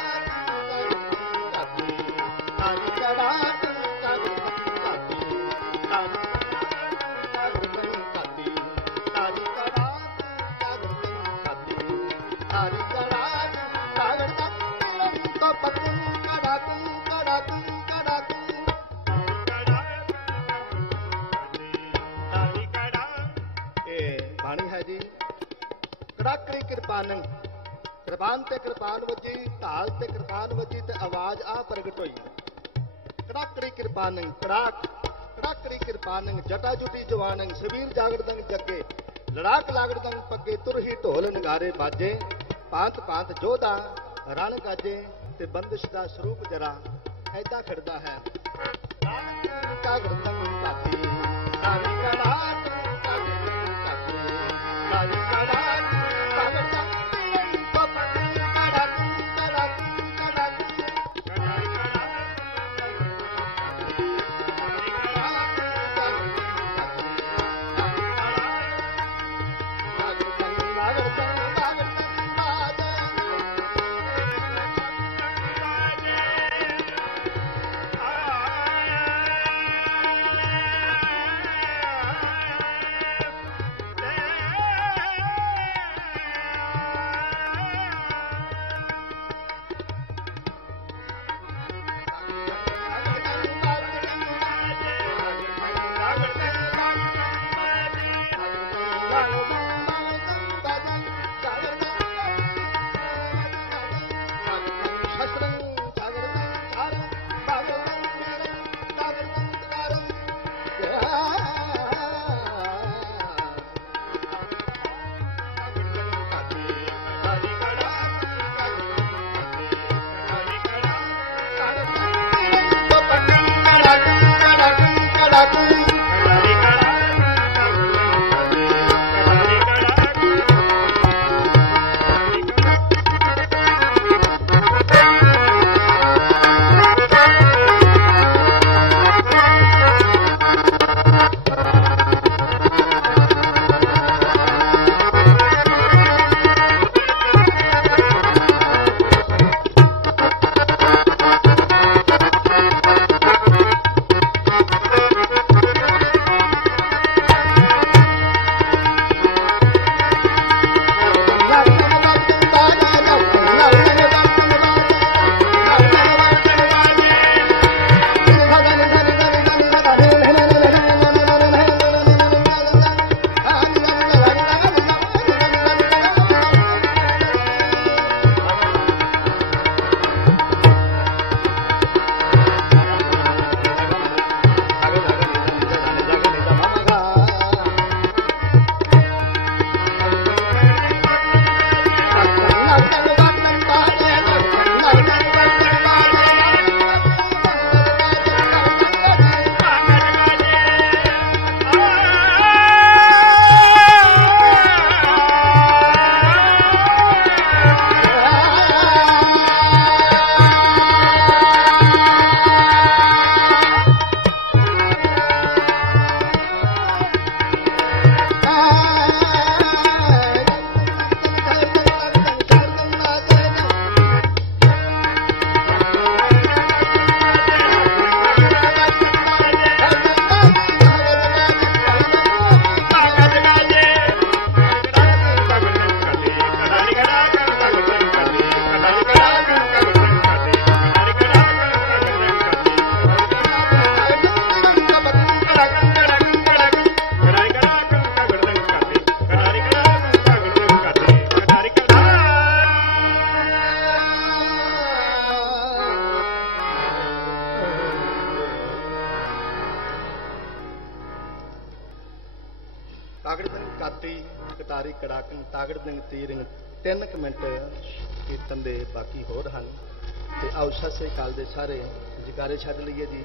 ਕਾਗੜਦੰ ਕਾਤੀ, ਤਾਰੀ ਕੜਾ ਕਾਗੜਦੰ ਕਾਤੀ, ਤਾਰੀ ਕਾਗੜਦੰ ਕਾਤੀ, ਤਾਰੀ ਕੜਾ ਕਾਗੜਦੰ ਕਾਤੀ, ਤਾਰੀ ਕੜਾ ਕਾਗੜਦੰ ਤੋ ਪਤੰ ਕੜਾ ਤੰ ਕੜਾ ਤੰ ਕੜਾ ਤੰ। ਬਾਣੀ ਹੈ ਜੀ। ਕੜਾਕੜੀ ਕਿਰਪਾਨੰ, ਕਿਰਪਾਨ ਤੇ ਕਿਰਪਾਨ ਵੱਜੀ, ਢਾਲ ਤੇ ਕਿਰਪਾਨ ਵੱਜੀ ਤੇ ਆਵਾਜ਼ ਆ ਪ੍ਰਗਟ ਹੋਈ। ਕੜਾਕੜੀ ਕਿਰਪਾਨੰ ਕੜਾਕ, ਕੜਾਕੜੀ ਕਿਰਪਾਨੰ ਜਟਾ ਜੁਟੀ ਜਵਾਨੰ, ਸਵੀਰ ਜਾਗੜਦੰ ਜੱਗੇ, ਲੜਾਕ ਲਾਗੜਦੰ ਪੱਗੇ, ਤੁਰਹੀ ਢੋਲ ਨਗਾਰੇ ਬਾਜੇ, ਭਾਂਤ ਭਾਂਤ ਜੋਧਾ ਰਣ ਗਾਜੇ। ਤੇ ਬੰਦਿਸ਼ ਦਾ ਸਰੂਪ ਜਰਾ ਐਦਾਂ ਖੜਦਾ ਹੈ। ਕਾਗੜਦੰ ਕਾਤੀ, ਤਾਰੀ ਕੜਾਕ ਕਾਗੜਦੰ ਕਾਤੀ, ਤਾਰੀ ਕੜਾਕ ਕਾਗੜਦੰ ਤੋ ਪਤੰ ਕੜਾ ਤੰ ਕੜਾ ਤੰ ਕੜਾ ਤੰ, ਤਾਰੀ ਕੜਾਕ ਕਾਗੜਦੰ ਕਾਤੀ, ਤਾਰੀ ਕੜਾਕ ਕਾਗੜਦੰ ਕਾਗੜਦੰ ਬਾਜੇ। ਤਾਗੜ ਦਿਨ ਤੀਰਿੰਗ 3 ਮਿੰਟ ਕੀਰਤਨ ਦੇ ਬਾਕੀ ਹੋਰ ਹਨ ਤੇ ਆਓ ਸਤਿ ਸ੍ਰੀ ਅਕਾਲ ਦੇ ਸਾਰੇ ਜਕਾਰੇ ਛੱਡ ਲਈਏ ਜੀ।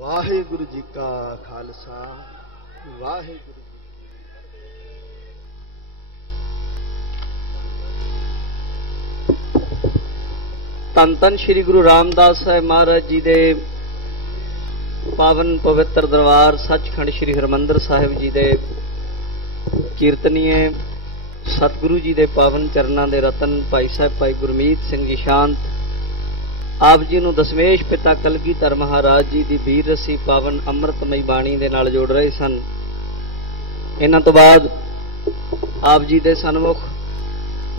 ਵਾਹਿਗੁਰੂ ਜੀ ਕਾ ਖਾਲਸਾ ਵਾਹਿਗੁਰੂ। ਧੰਨ ਧੰਨ श्री गुरु रामदास साहिब महाराज जी दे पावन पवित्र दरबार सचखंड श्री हरमंदर साहिब जी दे कीर्तनीय सतगुरु जी दे पावन चरणों दे रतन भाई साहब भाई गुरमीत सिंह जी शांत आप जी नूं दसमेश पिता कलगीधर महाराज जी दी वीर रसी पावन अमृतमई बाणी दे नाल जोड़ रहे सन। इन्हां तो बाद आप जी दे सन्मुख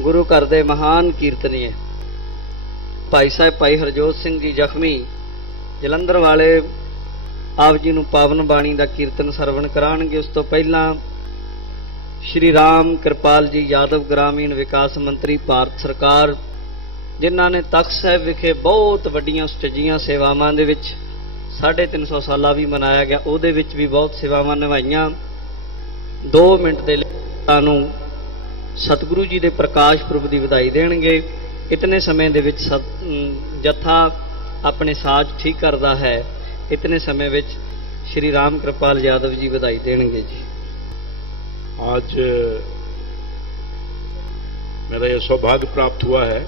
गुरु घर दे महान कीर्तनीय भाई साहब भाई हरजोत सिंह जी जख्मी जलंधर वाले आप जी नूं पावन बाणी दा कीर्तन सरवण कराणगे। उस तो पहला श्री राम कृपाल जी यादव ग्रामीण विकास मंत्री भारत सरकार, जिन्हां ने तख्त साहिब विखे बहुत वड्डियां सुचज्जियां सेवावां दे विच 350 साला भी मनाया गया, उहदे विच भी बहुत सेवावां निभाईयां। 2 मिनट दे लई तानूं सतगुरु जी दे प्रकाश पुरब दी वधाई देणगे। इतने समय दे विच जत्था अपने साज ठीक करदा है, इतने समय विच श्री राम कृपाल यादव जी वधाई देणगे जी। आज मेरा यह सौभाग्य प्राप्त हुआ है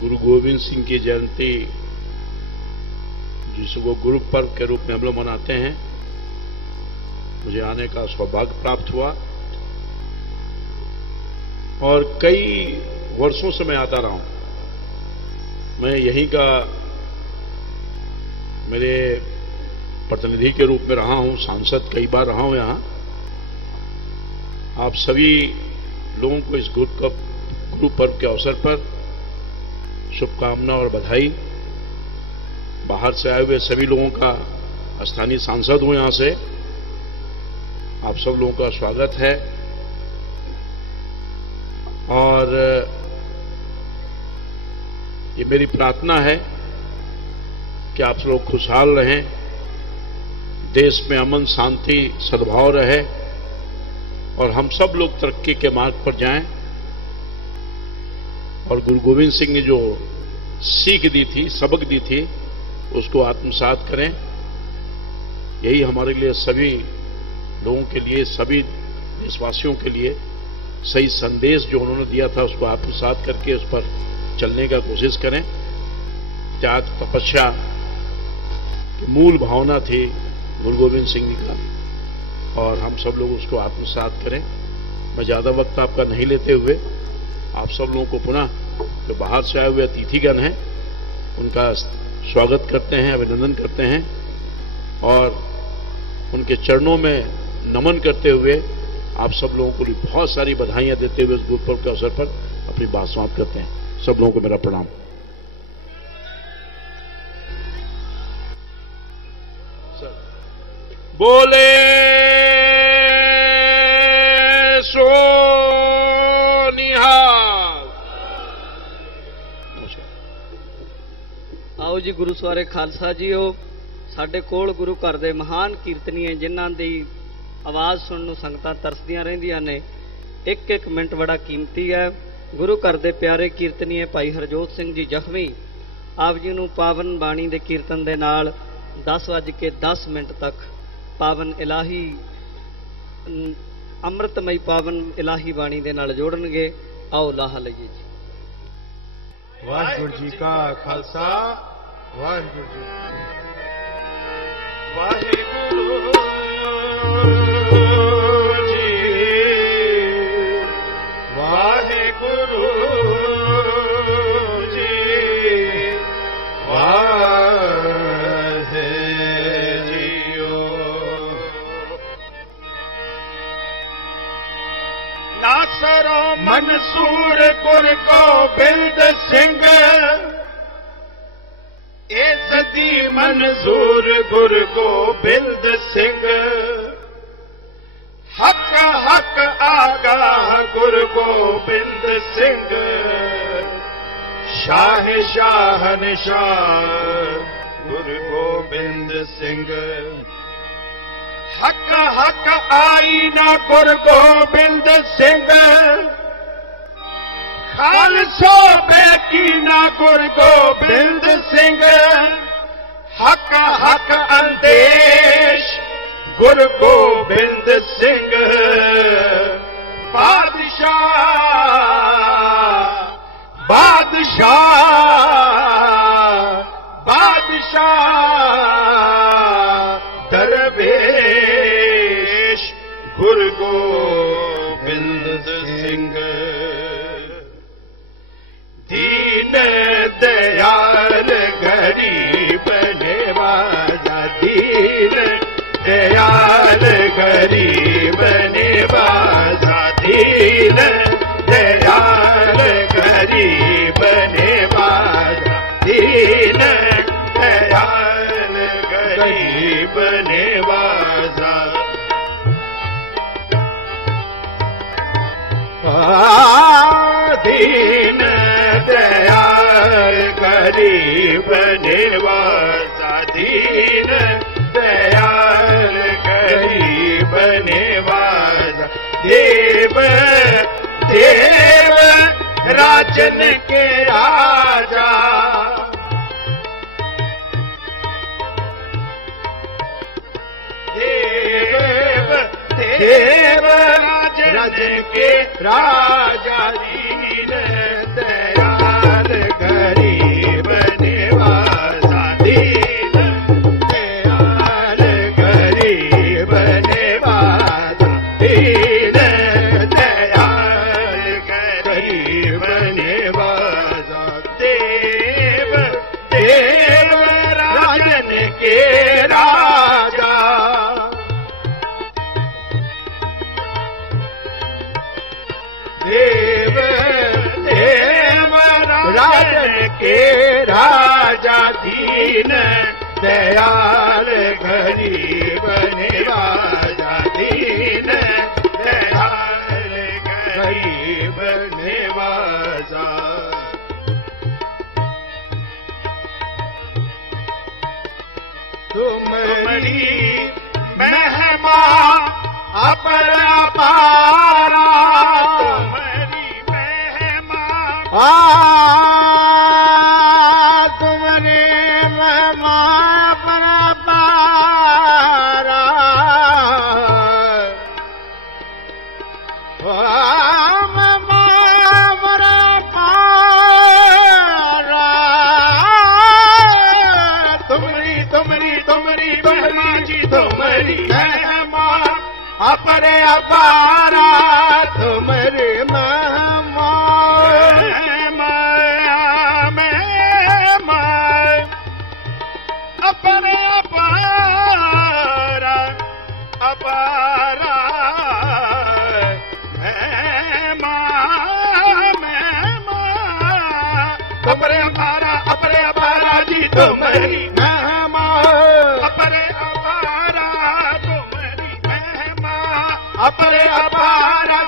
गुरु गोविंद सिंह की जयंती जिसको गुरु पर्व के रूप में हम लोग मनाते हैं, मुझे आने का सौभाग्य प्राप्त हुआ और कई वर्षों से मैं आता रहा हूं। मैं यहीं का मेरे प्रतिनिधि के रूप में रहा हूं, सांसद कई बार रहा हूं यहां। आप सभी लोगों को इस गुरु पर्व के अवसर पर शुभकामना और बधाई। बाहर से आए हुए सभी लोगों का, स्थानीय सांसद हूं यहां से, आप सब लोगों का स्वागत है और ये मेरी प्रार्थना है कि आप लोग खुशहाल रहें, देश में अमन शांति सद्भाव रहे और हम सब लोग तरक्की के मार्ग पर जाएं और गुरु गोविंद सिंह ने जो सीख दी थी, सबक दी थी, उसको आत्मसात करें। यही हमारे लिए, सभी लोगों के लिए, सभी देशवासियों के लिए सही संदेश जो उन्होंने दिया था उसको आत्मसात करके उस पर चलने का कोशिश करें। त्याग तपस्या की मूल भावना थी गुरु गोविंद सिंह जी का और हम सब लोग उसको आत्मसात करें। मैं ज्यादा वक्त आपका नहीं लेते हुए आप सब लोगों को पुनः जो बाहर से आए हुए अतिथिगण हैं उनका स्वागत करते हैं, अभिनंदन करते हैं और उनके चरणों में नमन करते हुए आप सब लोगों को भी बहुत सारी बधाइयां देते हुए इस गुरु पर्व के अवसर पर अपनी बात समाप्त करते हैं। सब लोगों को मेरा प्रणाम। बोले सो निहाल। आओ जी गुरु सवारे खालसा जीओ, साडे कोल गुरु घर दे महान कीर्तनीय जिन्हां दी आवाज़ सुनन नूं संगतां तरसदियां रहिंदियां ने। एक एक मिनट बड़ा कीमती है। गुरु घर दे प्यारे कीर्तनीय भाई हरजोत सिंह जी जख्मी आप जी नूं पावन बाणी दे कीर्तन दे नाल 10:10 तक पावन इलाही अमृतमई पावन इलाही बाणी दे नाल जोड़नगे। आओ लाहा लईए जी। वाहिगुरू जी का खालसा, वाहिगुरू जी वाहिगुरू जी, वाहिगुरू जी, नासरो मंसूर गुर गोबिंद सिंह, इज़्ज़ती मंजूर गुर गोबिंद सिंह, हक हक आगाह गुर गोबिंद सिंह, शाह शाहनशाह गुर गोबिंद सिंह, हक हक आईना गुर गोबिंद सिंह, खालसा बेकीना गुर गोबिंद सिंह, हक हक अंदेश गुर गोबिंद सिंह, बादशाह बादशाह बादशाह दरवेश गुर गोबिंद सिंह, दीन दयाल गरीब नवाजा, दीन दयाल गरीब दीन दयाल गरीब निवासा, दीन दयाल गरीब निवासा, देव देव राजन के राजा, देव देव राजन के राजा, दीन दयाल गरीब निवासा, दीन दयाल गरीब निवासा, दीन दयाल गरीब निवासा, देव देव राजन के राजा, देव देव राजन के राजा, दीन दयाल गरीब निवासा, दीन दयाल गरीब निवासा। तुम्हारी महिमा अपरंपारा, तुम्हारी महिमा तुम्हारी महिमा अपरंपारा, महिमा अपरंपारा, तुम्हारी तुम्हारी तुम्हारी महिमा जी, तुम्हारी महिमा अपरे अपारा, तुम्हारी महिमा अपरे अपारा, अपारा अपरे अपारा, अपरे अपारा जी, तुम्हारी महिमा अपरे अपारा, तुम्हारी महिमा अपरे अपारा,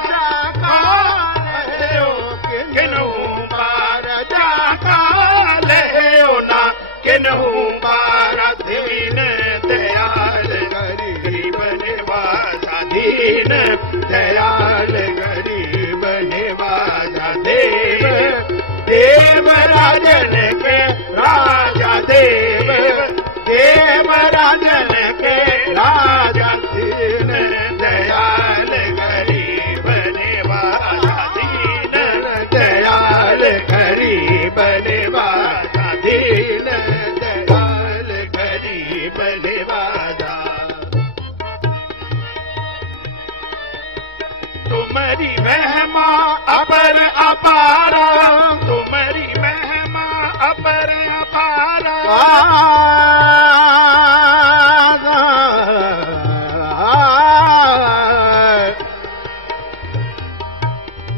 किन्हू पार जाकाल हो ना, किन्हू पार, दीन दयाल गरीब निवासा, दीन दयाल गरीब निवासा, देव देव राजन के राजा, देव देव राजन के राजा, दीन दयाल गरीब निवासा, दीन दयाल गरीब निवासा, दीन दयाल गरीब निवासा। तुम्हारी महिमा अपर अपारा, तुम्हारी महिमा अपर अपारा,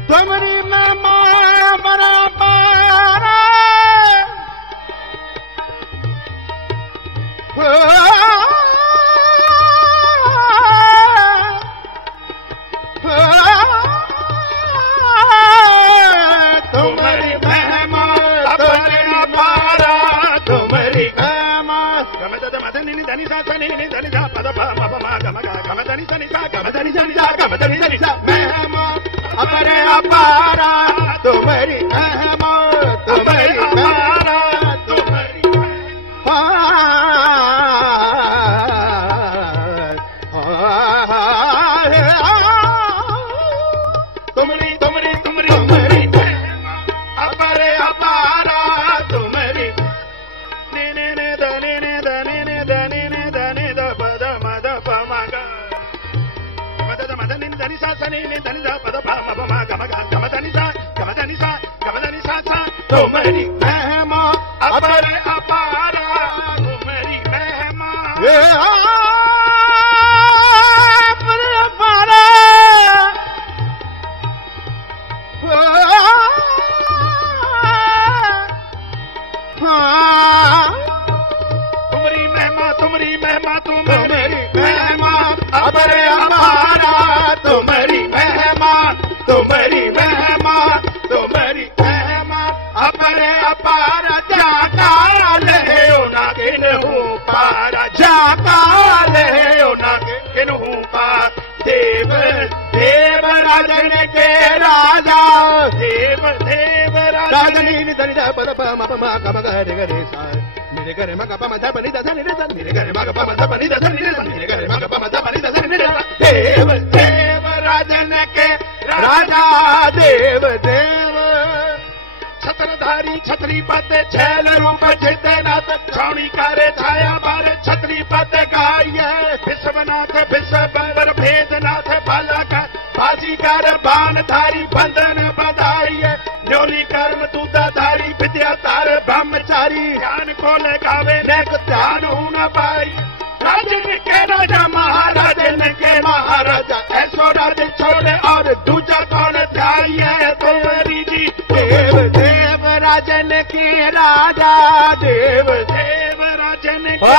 तुम्हारी महिमा अपर अपारा, तुम्हारी महिमा अपरे अपारा, तुम्हारी महिमा गमदद मदनि धनि सा सनि धनि सा पद प म प म गम ग गमदनि सनि सा गमदनि सनि सा गमदनि सनि सा, महिमा अपरे अपारा, तुम्हारी महिमा तुम्हारी अपारा, तुम्हारी तुम्हारी तुम्हारी तुम्हारी तुम्हारी अपरे अपारा, तुम्हारी ने धने ने धने ने धने ने धने द पद मद प म ग मद मद नि धनि सा सनि नि धनि सा पद प म प म ग म ग गमदनि सा गमदनि सा गमदनि सा सा, तुम्हारी महिमा अपरे अपारा, तुम्हारी महिमा अपरे अपारा, तुम्हारी महिमा तुम्हारी महिमा तुम्हारी महिमा अपरे अपारा, तुम्हारी महिमा तुम्हारी राजन के राजा देव देव राजनी धनि ध पद प म प म ग म ग रे ग रे सा मेरे घरे म ग प म ध प नि ध ध नि रे सा मेरे घरे म ग प म ध प नि ध ध नि रे सा मेरे घरे म ग प म ध प नि ध ध नि रे सा देव देव राजन के राजा देव देव छत्रधारी छत्री पद छैल रूप जितनाथ छावनी करे छाया मारे छत्री पद गाय विश्वनाथ विश्वंबर भेदनाथ बालाकार बाजीगर बाणधारी बंधन बधाई न्योली कर्म दूताधारी विद्या तार ब्रह्मचारी ध्यान को लगावे नेक ध्यान हो न पाई राजन के राजा महाराजन के महाराजा ऐसो राज छोड़े और दूजा कौन ध्याय तुम्हारी जी देव देव राजन के राजा देव देव राजन के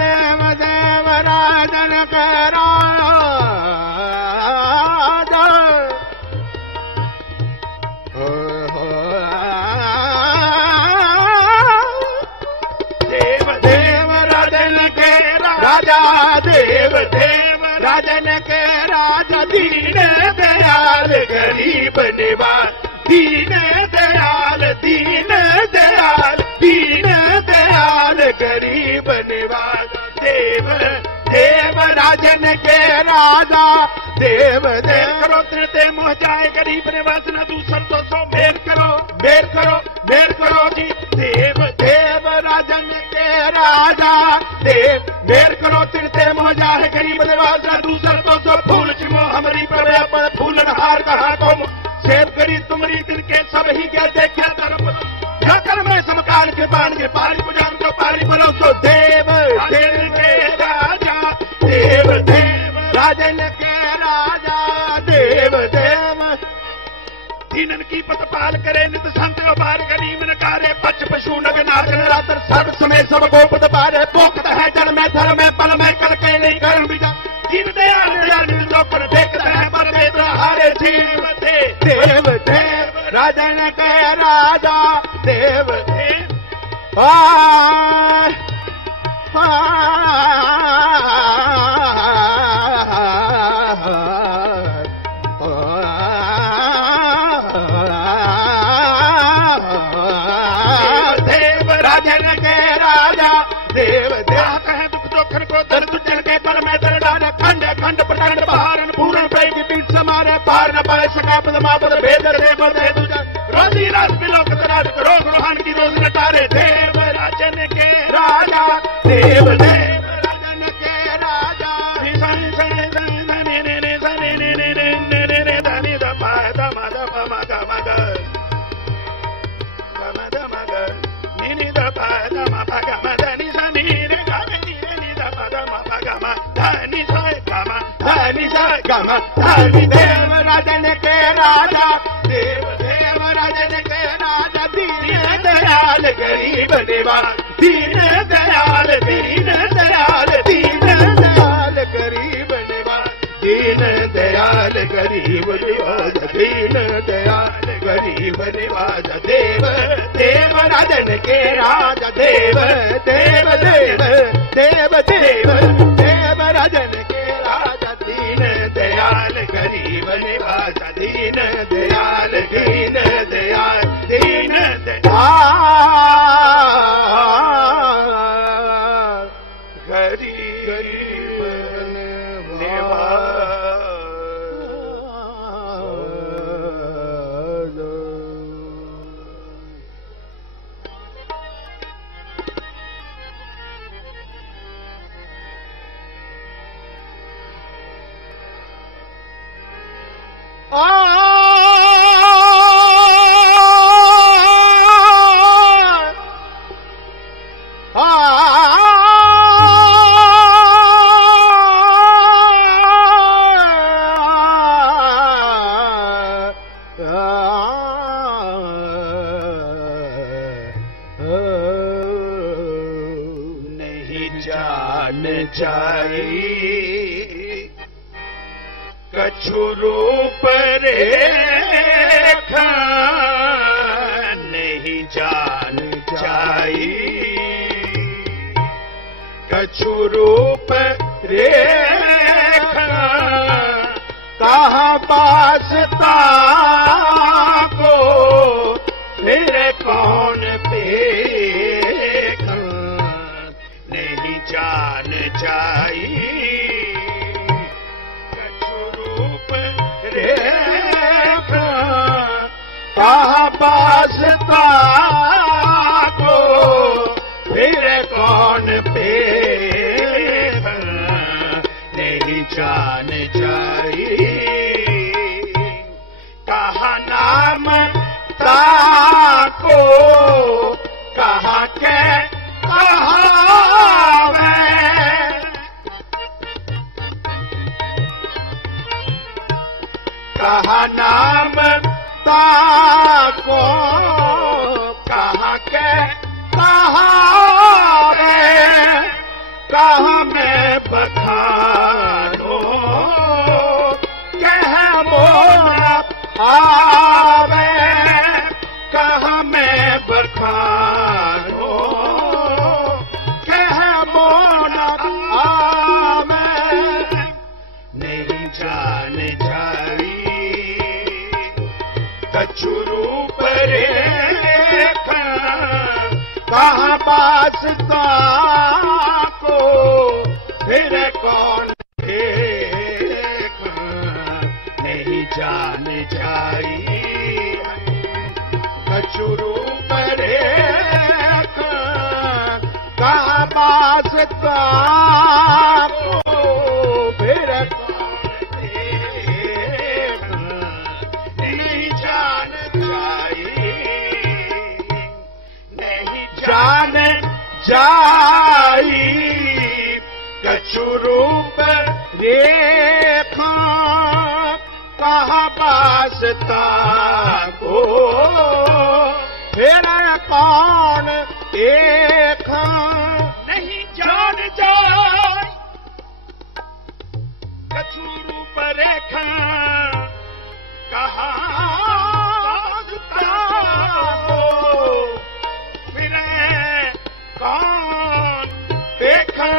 देव देव राजन के राजा देव देव राजन के राजा देव देव राजन के राजा दीन दयाल गरीब निवास दीन दयाल दीन दयाल दीन दयाल गरीब निवास देव देव राजन के राजा देव देव करो तिरते मोह जाए गरीब निवास न दूसर तो सो मेर करो जी देव देव राजन के राजा देव मेर करो तिरते मोह जाए गरीब निवास न दूसर तो सो फूल चिमो हमारी पर फूलन हार कहा तुम सेव करी तुम्हारी दिन के सब ही क्या देखा तरफ जाकर मैं समकाल के बाण के पारी पुजान को पारी परोसो देव देव के राजा देव देव राजन के राजा देव देव दीनन की पतपाल करे नित संत अपार गरीब न कारे पच पशु नग नाचन रातर सर्व समय सब गोपत पारे पोखत है जन में धर्म में पल में कल के नहीं कर्म बिजा दीन दयाल दयाल जो पर देखता है पर वेद हारे जीव देव देव राजन के राजा देव देव देव राजन के राजा देव देव कहे दुख दोखन को दर दुजन के पर में दर डाले खंड खंड प्रचंड बहारन पूर्ण पे की पीठ समारे पार न पाए सका पद मापद भेदर दे बदे दुजन रोजी रात बिलोक तराज रोग रोहन की रोज नटारे देव राजन के राजा देव देव राजन के राजा देव राजन के राजा देव देव राजन के राजा दीन दयाल गरीब निवास दीन दयाल दीन दयाल दीन दयाल गरीब निवास दीन दयाल गरीब निवास दीन दयाल गरीब निवास देव देव राजन के राजा देव देव देव देव देव देव राजन के राजा दीन दयाल गरीब निवास दीन दयाल दीन दयाल दीन दयाल गरीब निवास जान जाई कछु रूप रेखा नहीं जान जाई कछु रूप रेखा कहाँ पासता को फिर कौन देखा नहीं जान जाई कछु रूप रेखा कहाँ पासता को फिर कौन देखा नहीं जान जाई कहा नाम ताको कहा के कहावे कहा नाम ताको कहा के कहावे कहा मैं बखानो कह मोरा आवे कहा मैं बखानो कह मोरा आवे नहीं जान जाई कछु रूप रेखा कहाँ पासता को फिर कौन देखा नहीं जान जाई कछु रूप रेखा कहाँ पासता को फिर कौन देखा नहीं जान जाई जान जाई कछु रूप रेखा कहाँ पासता को फिर कौन देखा नहीं जान जाई कछु रूप रेखा कहाँ पासता को कौन देखा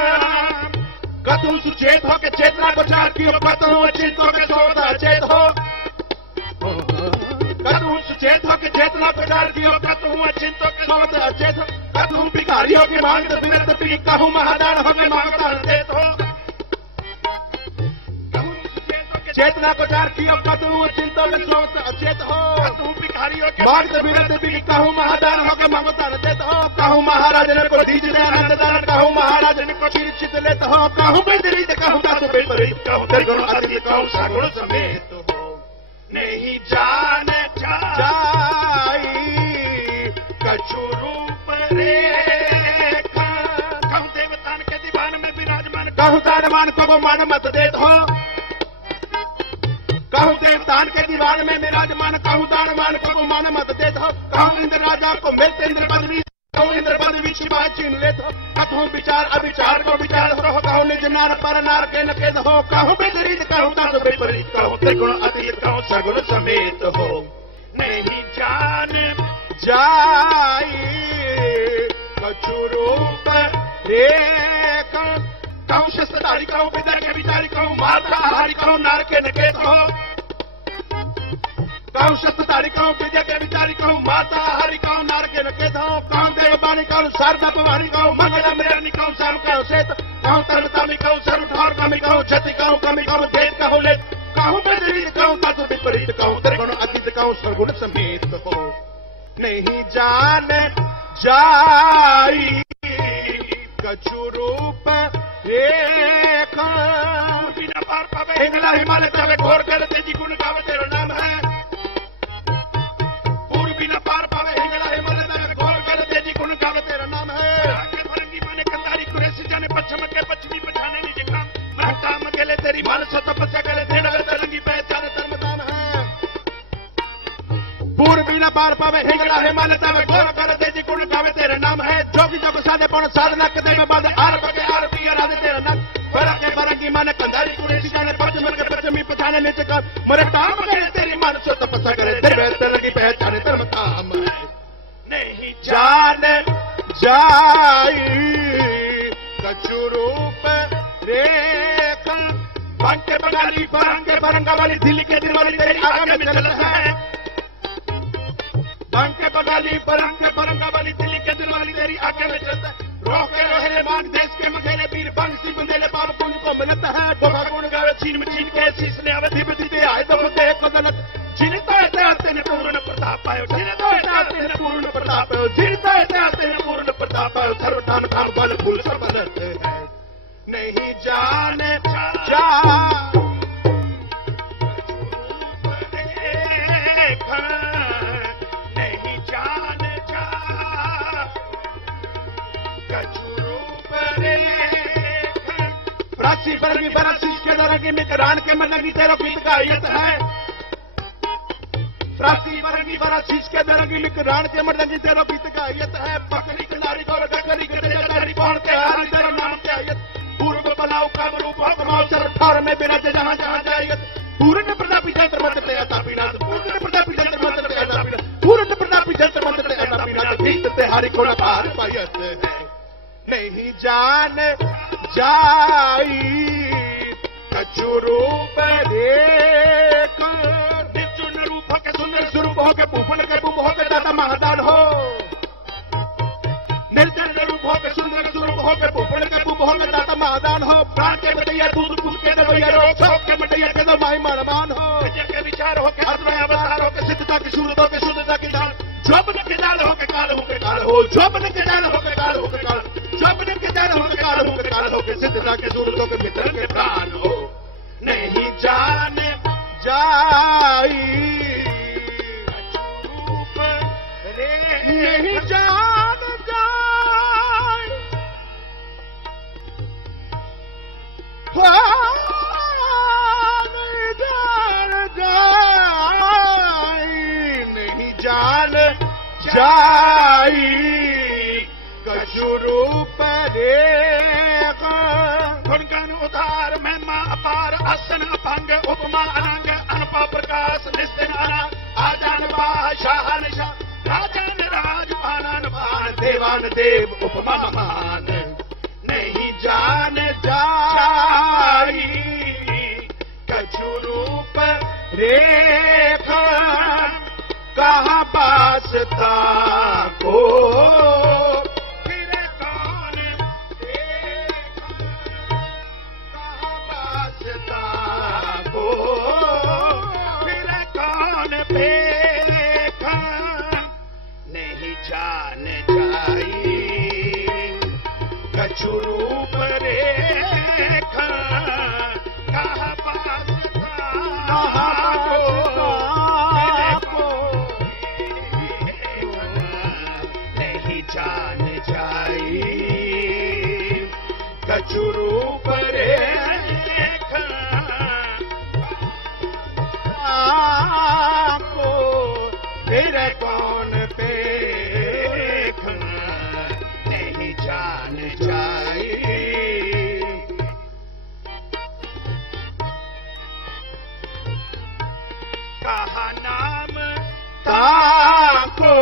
कतु सुचेत हो के चेतना को जाती हो कतु अचिंत हो के सोच अचेत हो कतु सुचेत हो के चेतना को जाती हो कतु अचिंत हो के सोच अचेत हो कतु भिखारी हो के मांगते विरत पी कहूँ महादान हो के मांगता अचेत हो चेतना को जाती हो कतु अचिंत हो के सोच अचेत हो कतु भिखारी हो के मांगते विरत पी कहूँ महादान हो के मांगता अचेत हो कहूँ महाराज ने को दीजिए आनंद दान कहूँ महाराज ने को चित लेते हो कहूँ बेदरीत कहूँ दास विपरीत कहूँ निर्गुण अतीत कहूँ सगुण समेत हो नहीं जान जाई कछु रूप रेखा कहूँ देवतान के दीवान में विराजमान कहूँ दानवान को मान मत देत हो कहूँ देवतान के दीवान में विराजमान कहूँ दानवान को मान मत देत हो कहूँ इंद्र राजा को मिलते इंद्र पदवी कहूँ इंद्र पदवी छिपा छीन लेत हो कथों विचार अविचार को विचार हो कहूँ निज नार पर नार के नकेद हो कहूँ विपरीत कहूँ दास विपरीत कहूँ त्रिगुण अतीत कहूँ सगुण समेत हो नहीं जान जाई कछु रूप रेखा कहूँ शस्त्रधारी कहूँ पिता के विचारी कहूँ माताहारी कहूँ नार के नकेद हो कहूँ शस्त्रधारी कहूँ विजय के विचारी कहूँ माताहारी कहूँ नार के नकेद हो कहूँ देववाणी कहूँ शारदा पवानी कहूँ मंगला मृणी कहूँ श्याम कहूँ श्वेत कहूँ तरतामी कहूँ सर्वधार कमी कहूँ क्षति कहूँ कमी कहूँ देश कहूँ ले कहूँ बेदरीत कहूँ दास विपरीत कहूँ त्रिगुण अतीत कहूँ सगुण समेत हो नहीं जान जाई कछु रूप रेखा बिना पार पावे हिंगला हिमालय तवे घोर कर तेजी गुण गावे तेरा नाम है पूर्व बिना पार पावे हिंगला हिमालय तवे घोर कर तेजी गुण गावे तेरा नाम है आगे भरंगी माने कंदारी कुरेसी जाने पश्चिम के पश्चिमी पछाने निज काम महता मगले तेरी मान सत तपस्या करे धेड़ तरंगी पहचान धर्म दान है पूर्व बिना पार पावे हिंगला हिमालय तवे घोर कर तेजी गुण गावे तेरा नाम है जोगी जग साधे पौन साधना कदे में बांधे आर बगे आर पिया राधे तेरा नाम बरके बरंगी माने कंधारी कुरेसी जाने पश्चिम के पश्चिमी पछाने नीचे का मरे ताम गए तेरी मान सो तपस्या करे देर तरंगी पहचाने धर्म धाम है नहीं जान जाई कछु रूप रेखा बांके बगाली परंगे परंगा वाली दिल के दिल वाली तेरी आगे में चलत है बांके बगाली परंगे परंगा वाली दिल के दिल वाली तेरी आगे में चलत है रोके रोहेले मांग देश के मघेले वीर बंसी बंदेले पाप पुण्य को मिलत है धोखा गुण गावे छीन में छीन के शीश ने अवधि विधि दे आए तो मुझे कदलत जिनता आते ने पूर्ण प्रताप आयो जिनता आते ने पूर्ण प्रताप आयो जिनता आते ने पूर्ण प्रताप आयो सर्वधाम धाम बल फूल सब बदलते हैं नहीं जाने जा नहीं जाने जा प्राची वर्गी बरासी के दरगी में करान के मन लगी तेरा गीत का आयत है प्राची वर्गी बरासी के दरगी में करान के मन लगी तेरा गीत का आयत है बकरी के नारी और डकरी के नारी कौन के हाल तेरा नाम के आयत पूर्व बलाव का रूप हो कमाओ चर ठार में बिना जहां जहां जायत पूर्ण प्रतापी जंत्र मंत्र ते आता विनाश पूर्ण प्रतापी जंत्र मंत्र ते आता विनाश पूर्ण प्रतापी जंत्र मंत्र ते आता विनाश गीत ते हरि को पार पायत है नहीं जान जाई कछु रूप देख निर्जुन रूप हो के सुंदर स्वरूप हो के भूपन के भूप हो के दाता महादान हो निर्जन रूप हो के सुंदर स्वरूप हो के भूपन के भूप हो के दाता महादान हो प्राण के बटैया दूध दूध के दवैया रोग शोक के बटैया के दो माई मानमान हो के विचार हो के अद्वय अवतार हो के सिद्धता की सूरत हो के शुद्धता की ढाल जोबन के जाल हो के काल हो के काल हो जोबन के जाल हो के काल हो के काल जोबन के जाल हो के काल हो के काल हो के सिद्धता के सूरत हो के भीतर के प्राण हो नहीं जाने जाई रूप रे नहीं जान जाई नहीं जान जाई नहीं जान जाई कछु रूप रेखा गुणगान उधार महिमा अपार आसन अभंग उपमा अनंग अनपा प्रकाश निस्तिन अना आजान शाहन शाह राजन राज भानन भान देवान देव उपमा मान नहीं जान जाई कछु रूप रेखा कहाँ पास था को फिर कौन कहाँ पास था को फिर कौन देखा नहीं जान जाई कछु रूप रेखा कहाँ पास था कहाँ जान जाई कछु रूप रेखा को फिर कौन देखा नहीं जान जाई कहा नाम ताको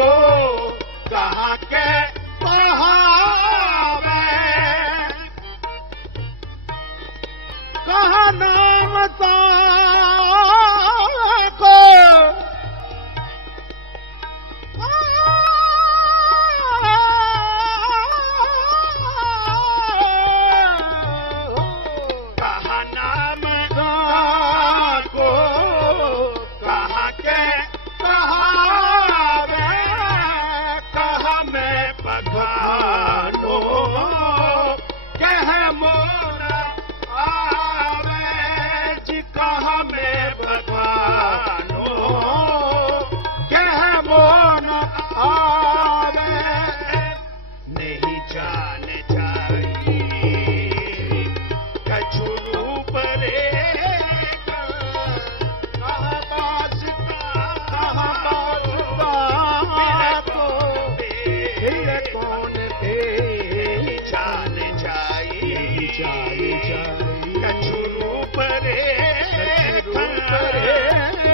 कहा के कहावे कहा नाम ताको कहा नाम ताको कहा के कहावे कहा मैं बखानो कह मोरा आवे जी कहा मैं बखानो कह मोरा आवे नहीं जान जाई कछु रूप रेखा कहाँ पास कहाँ पास कौन दे जान जाई कछु रूप रेखा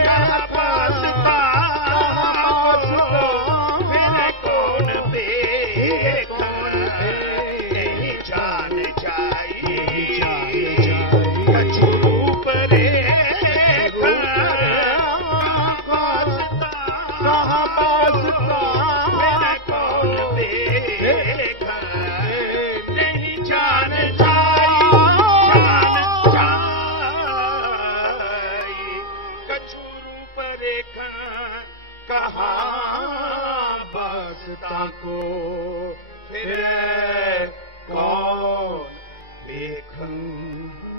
कहाँ पास फिर कौन देखा नहीं जान जाई हूँ।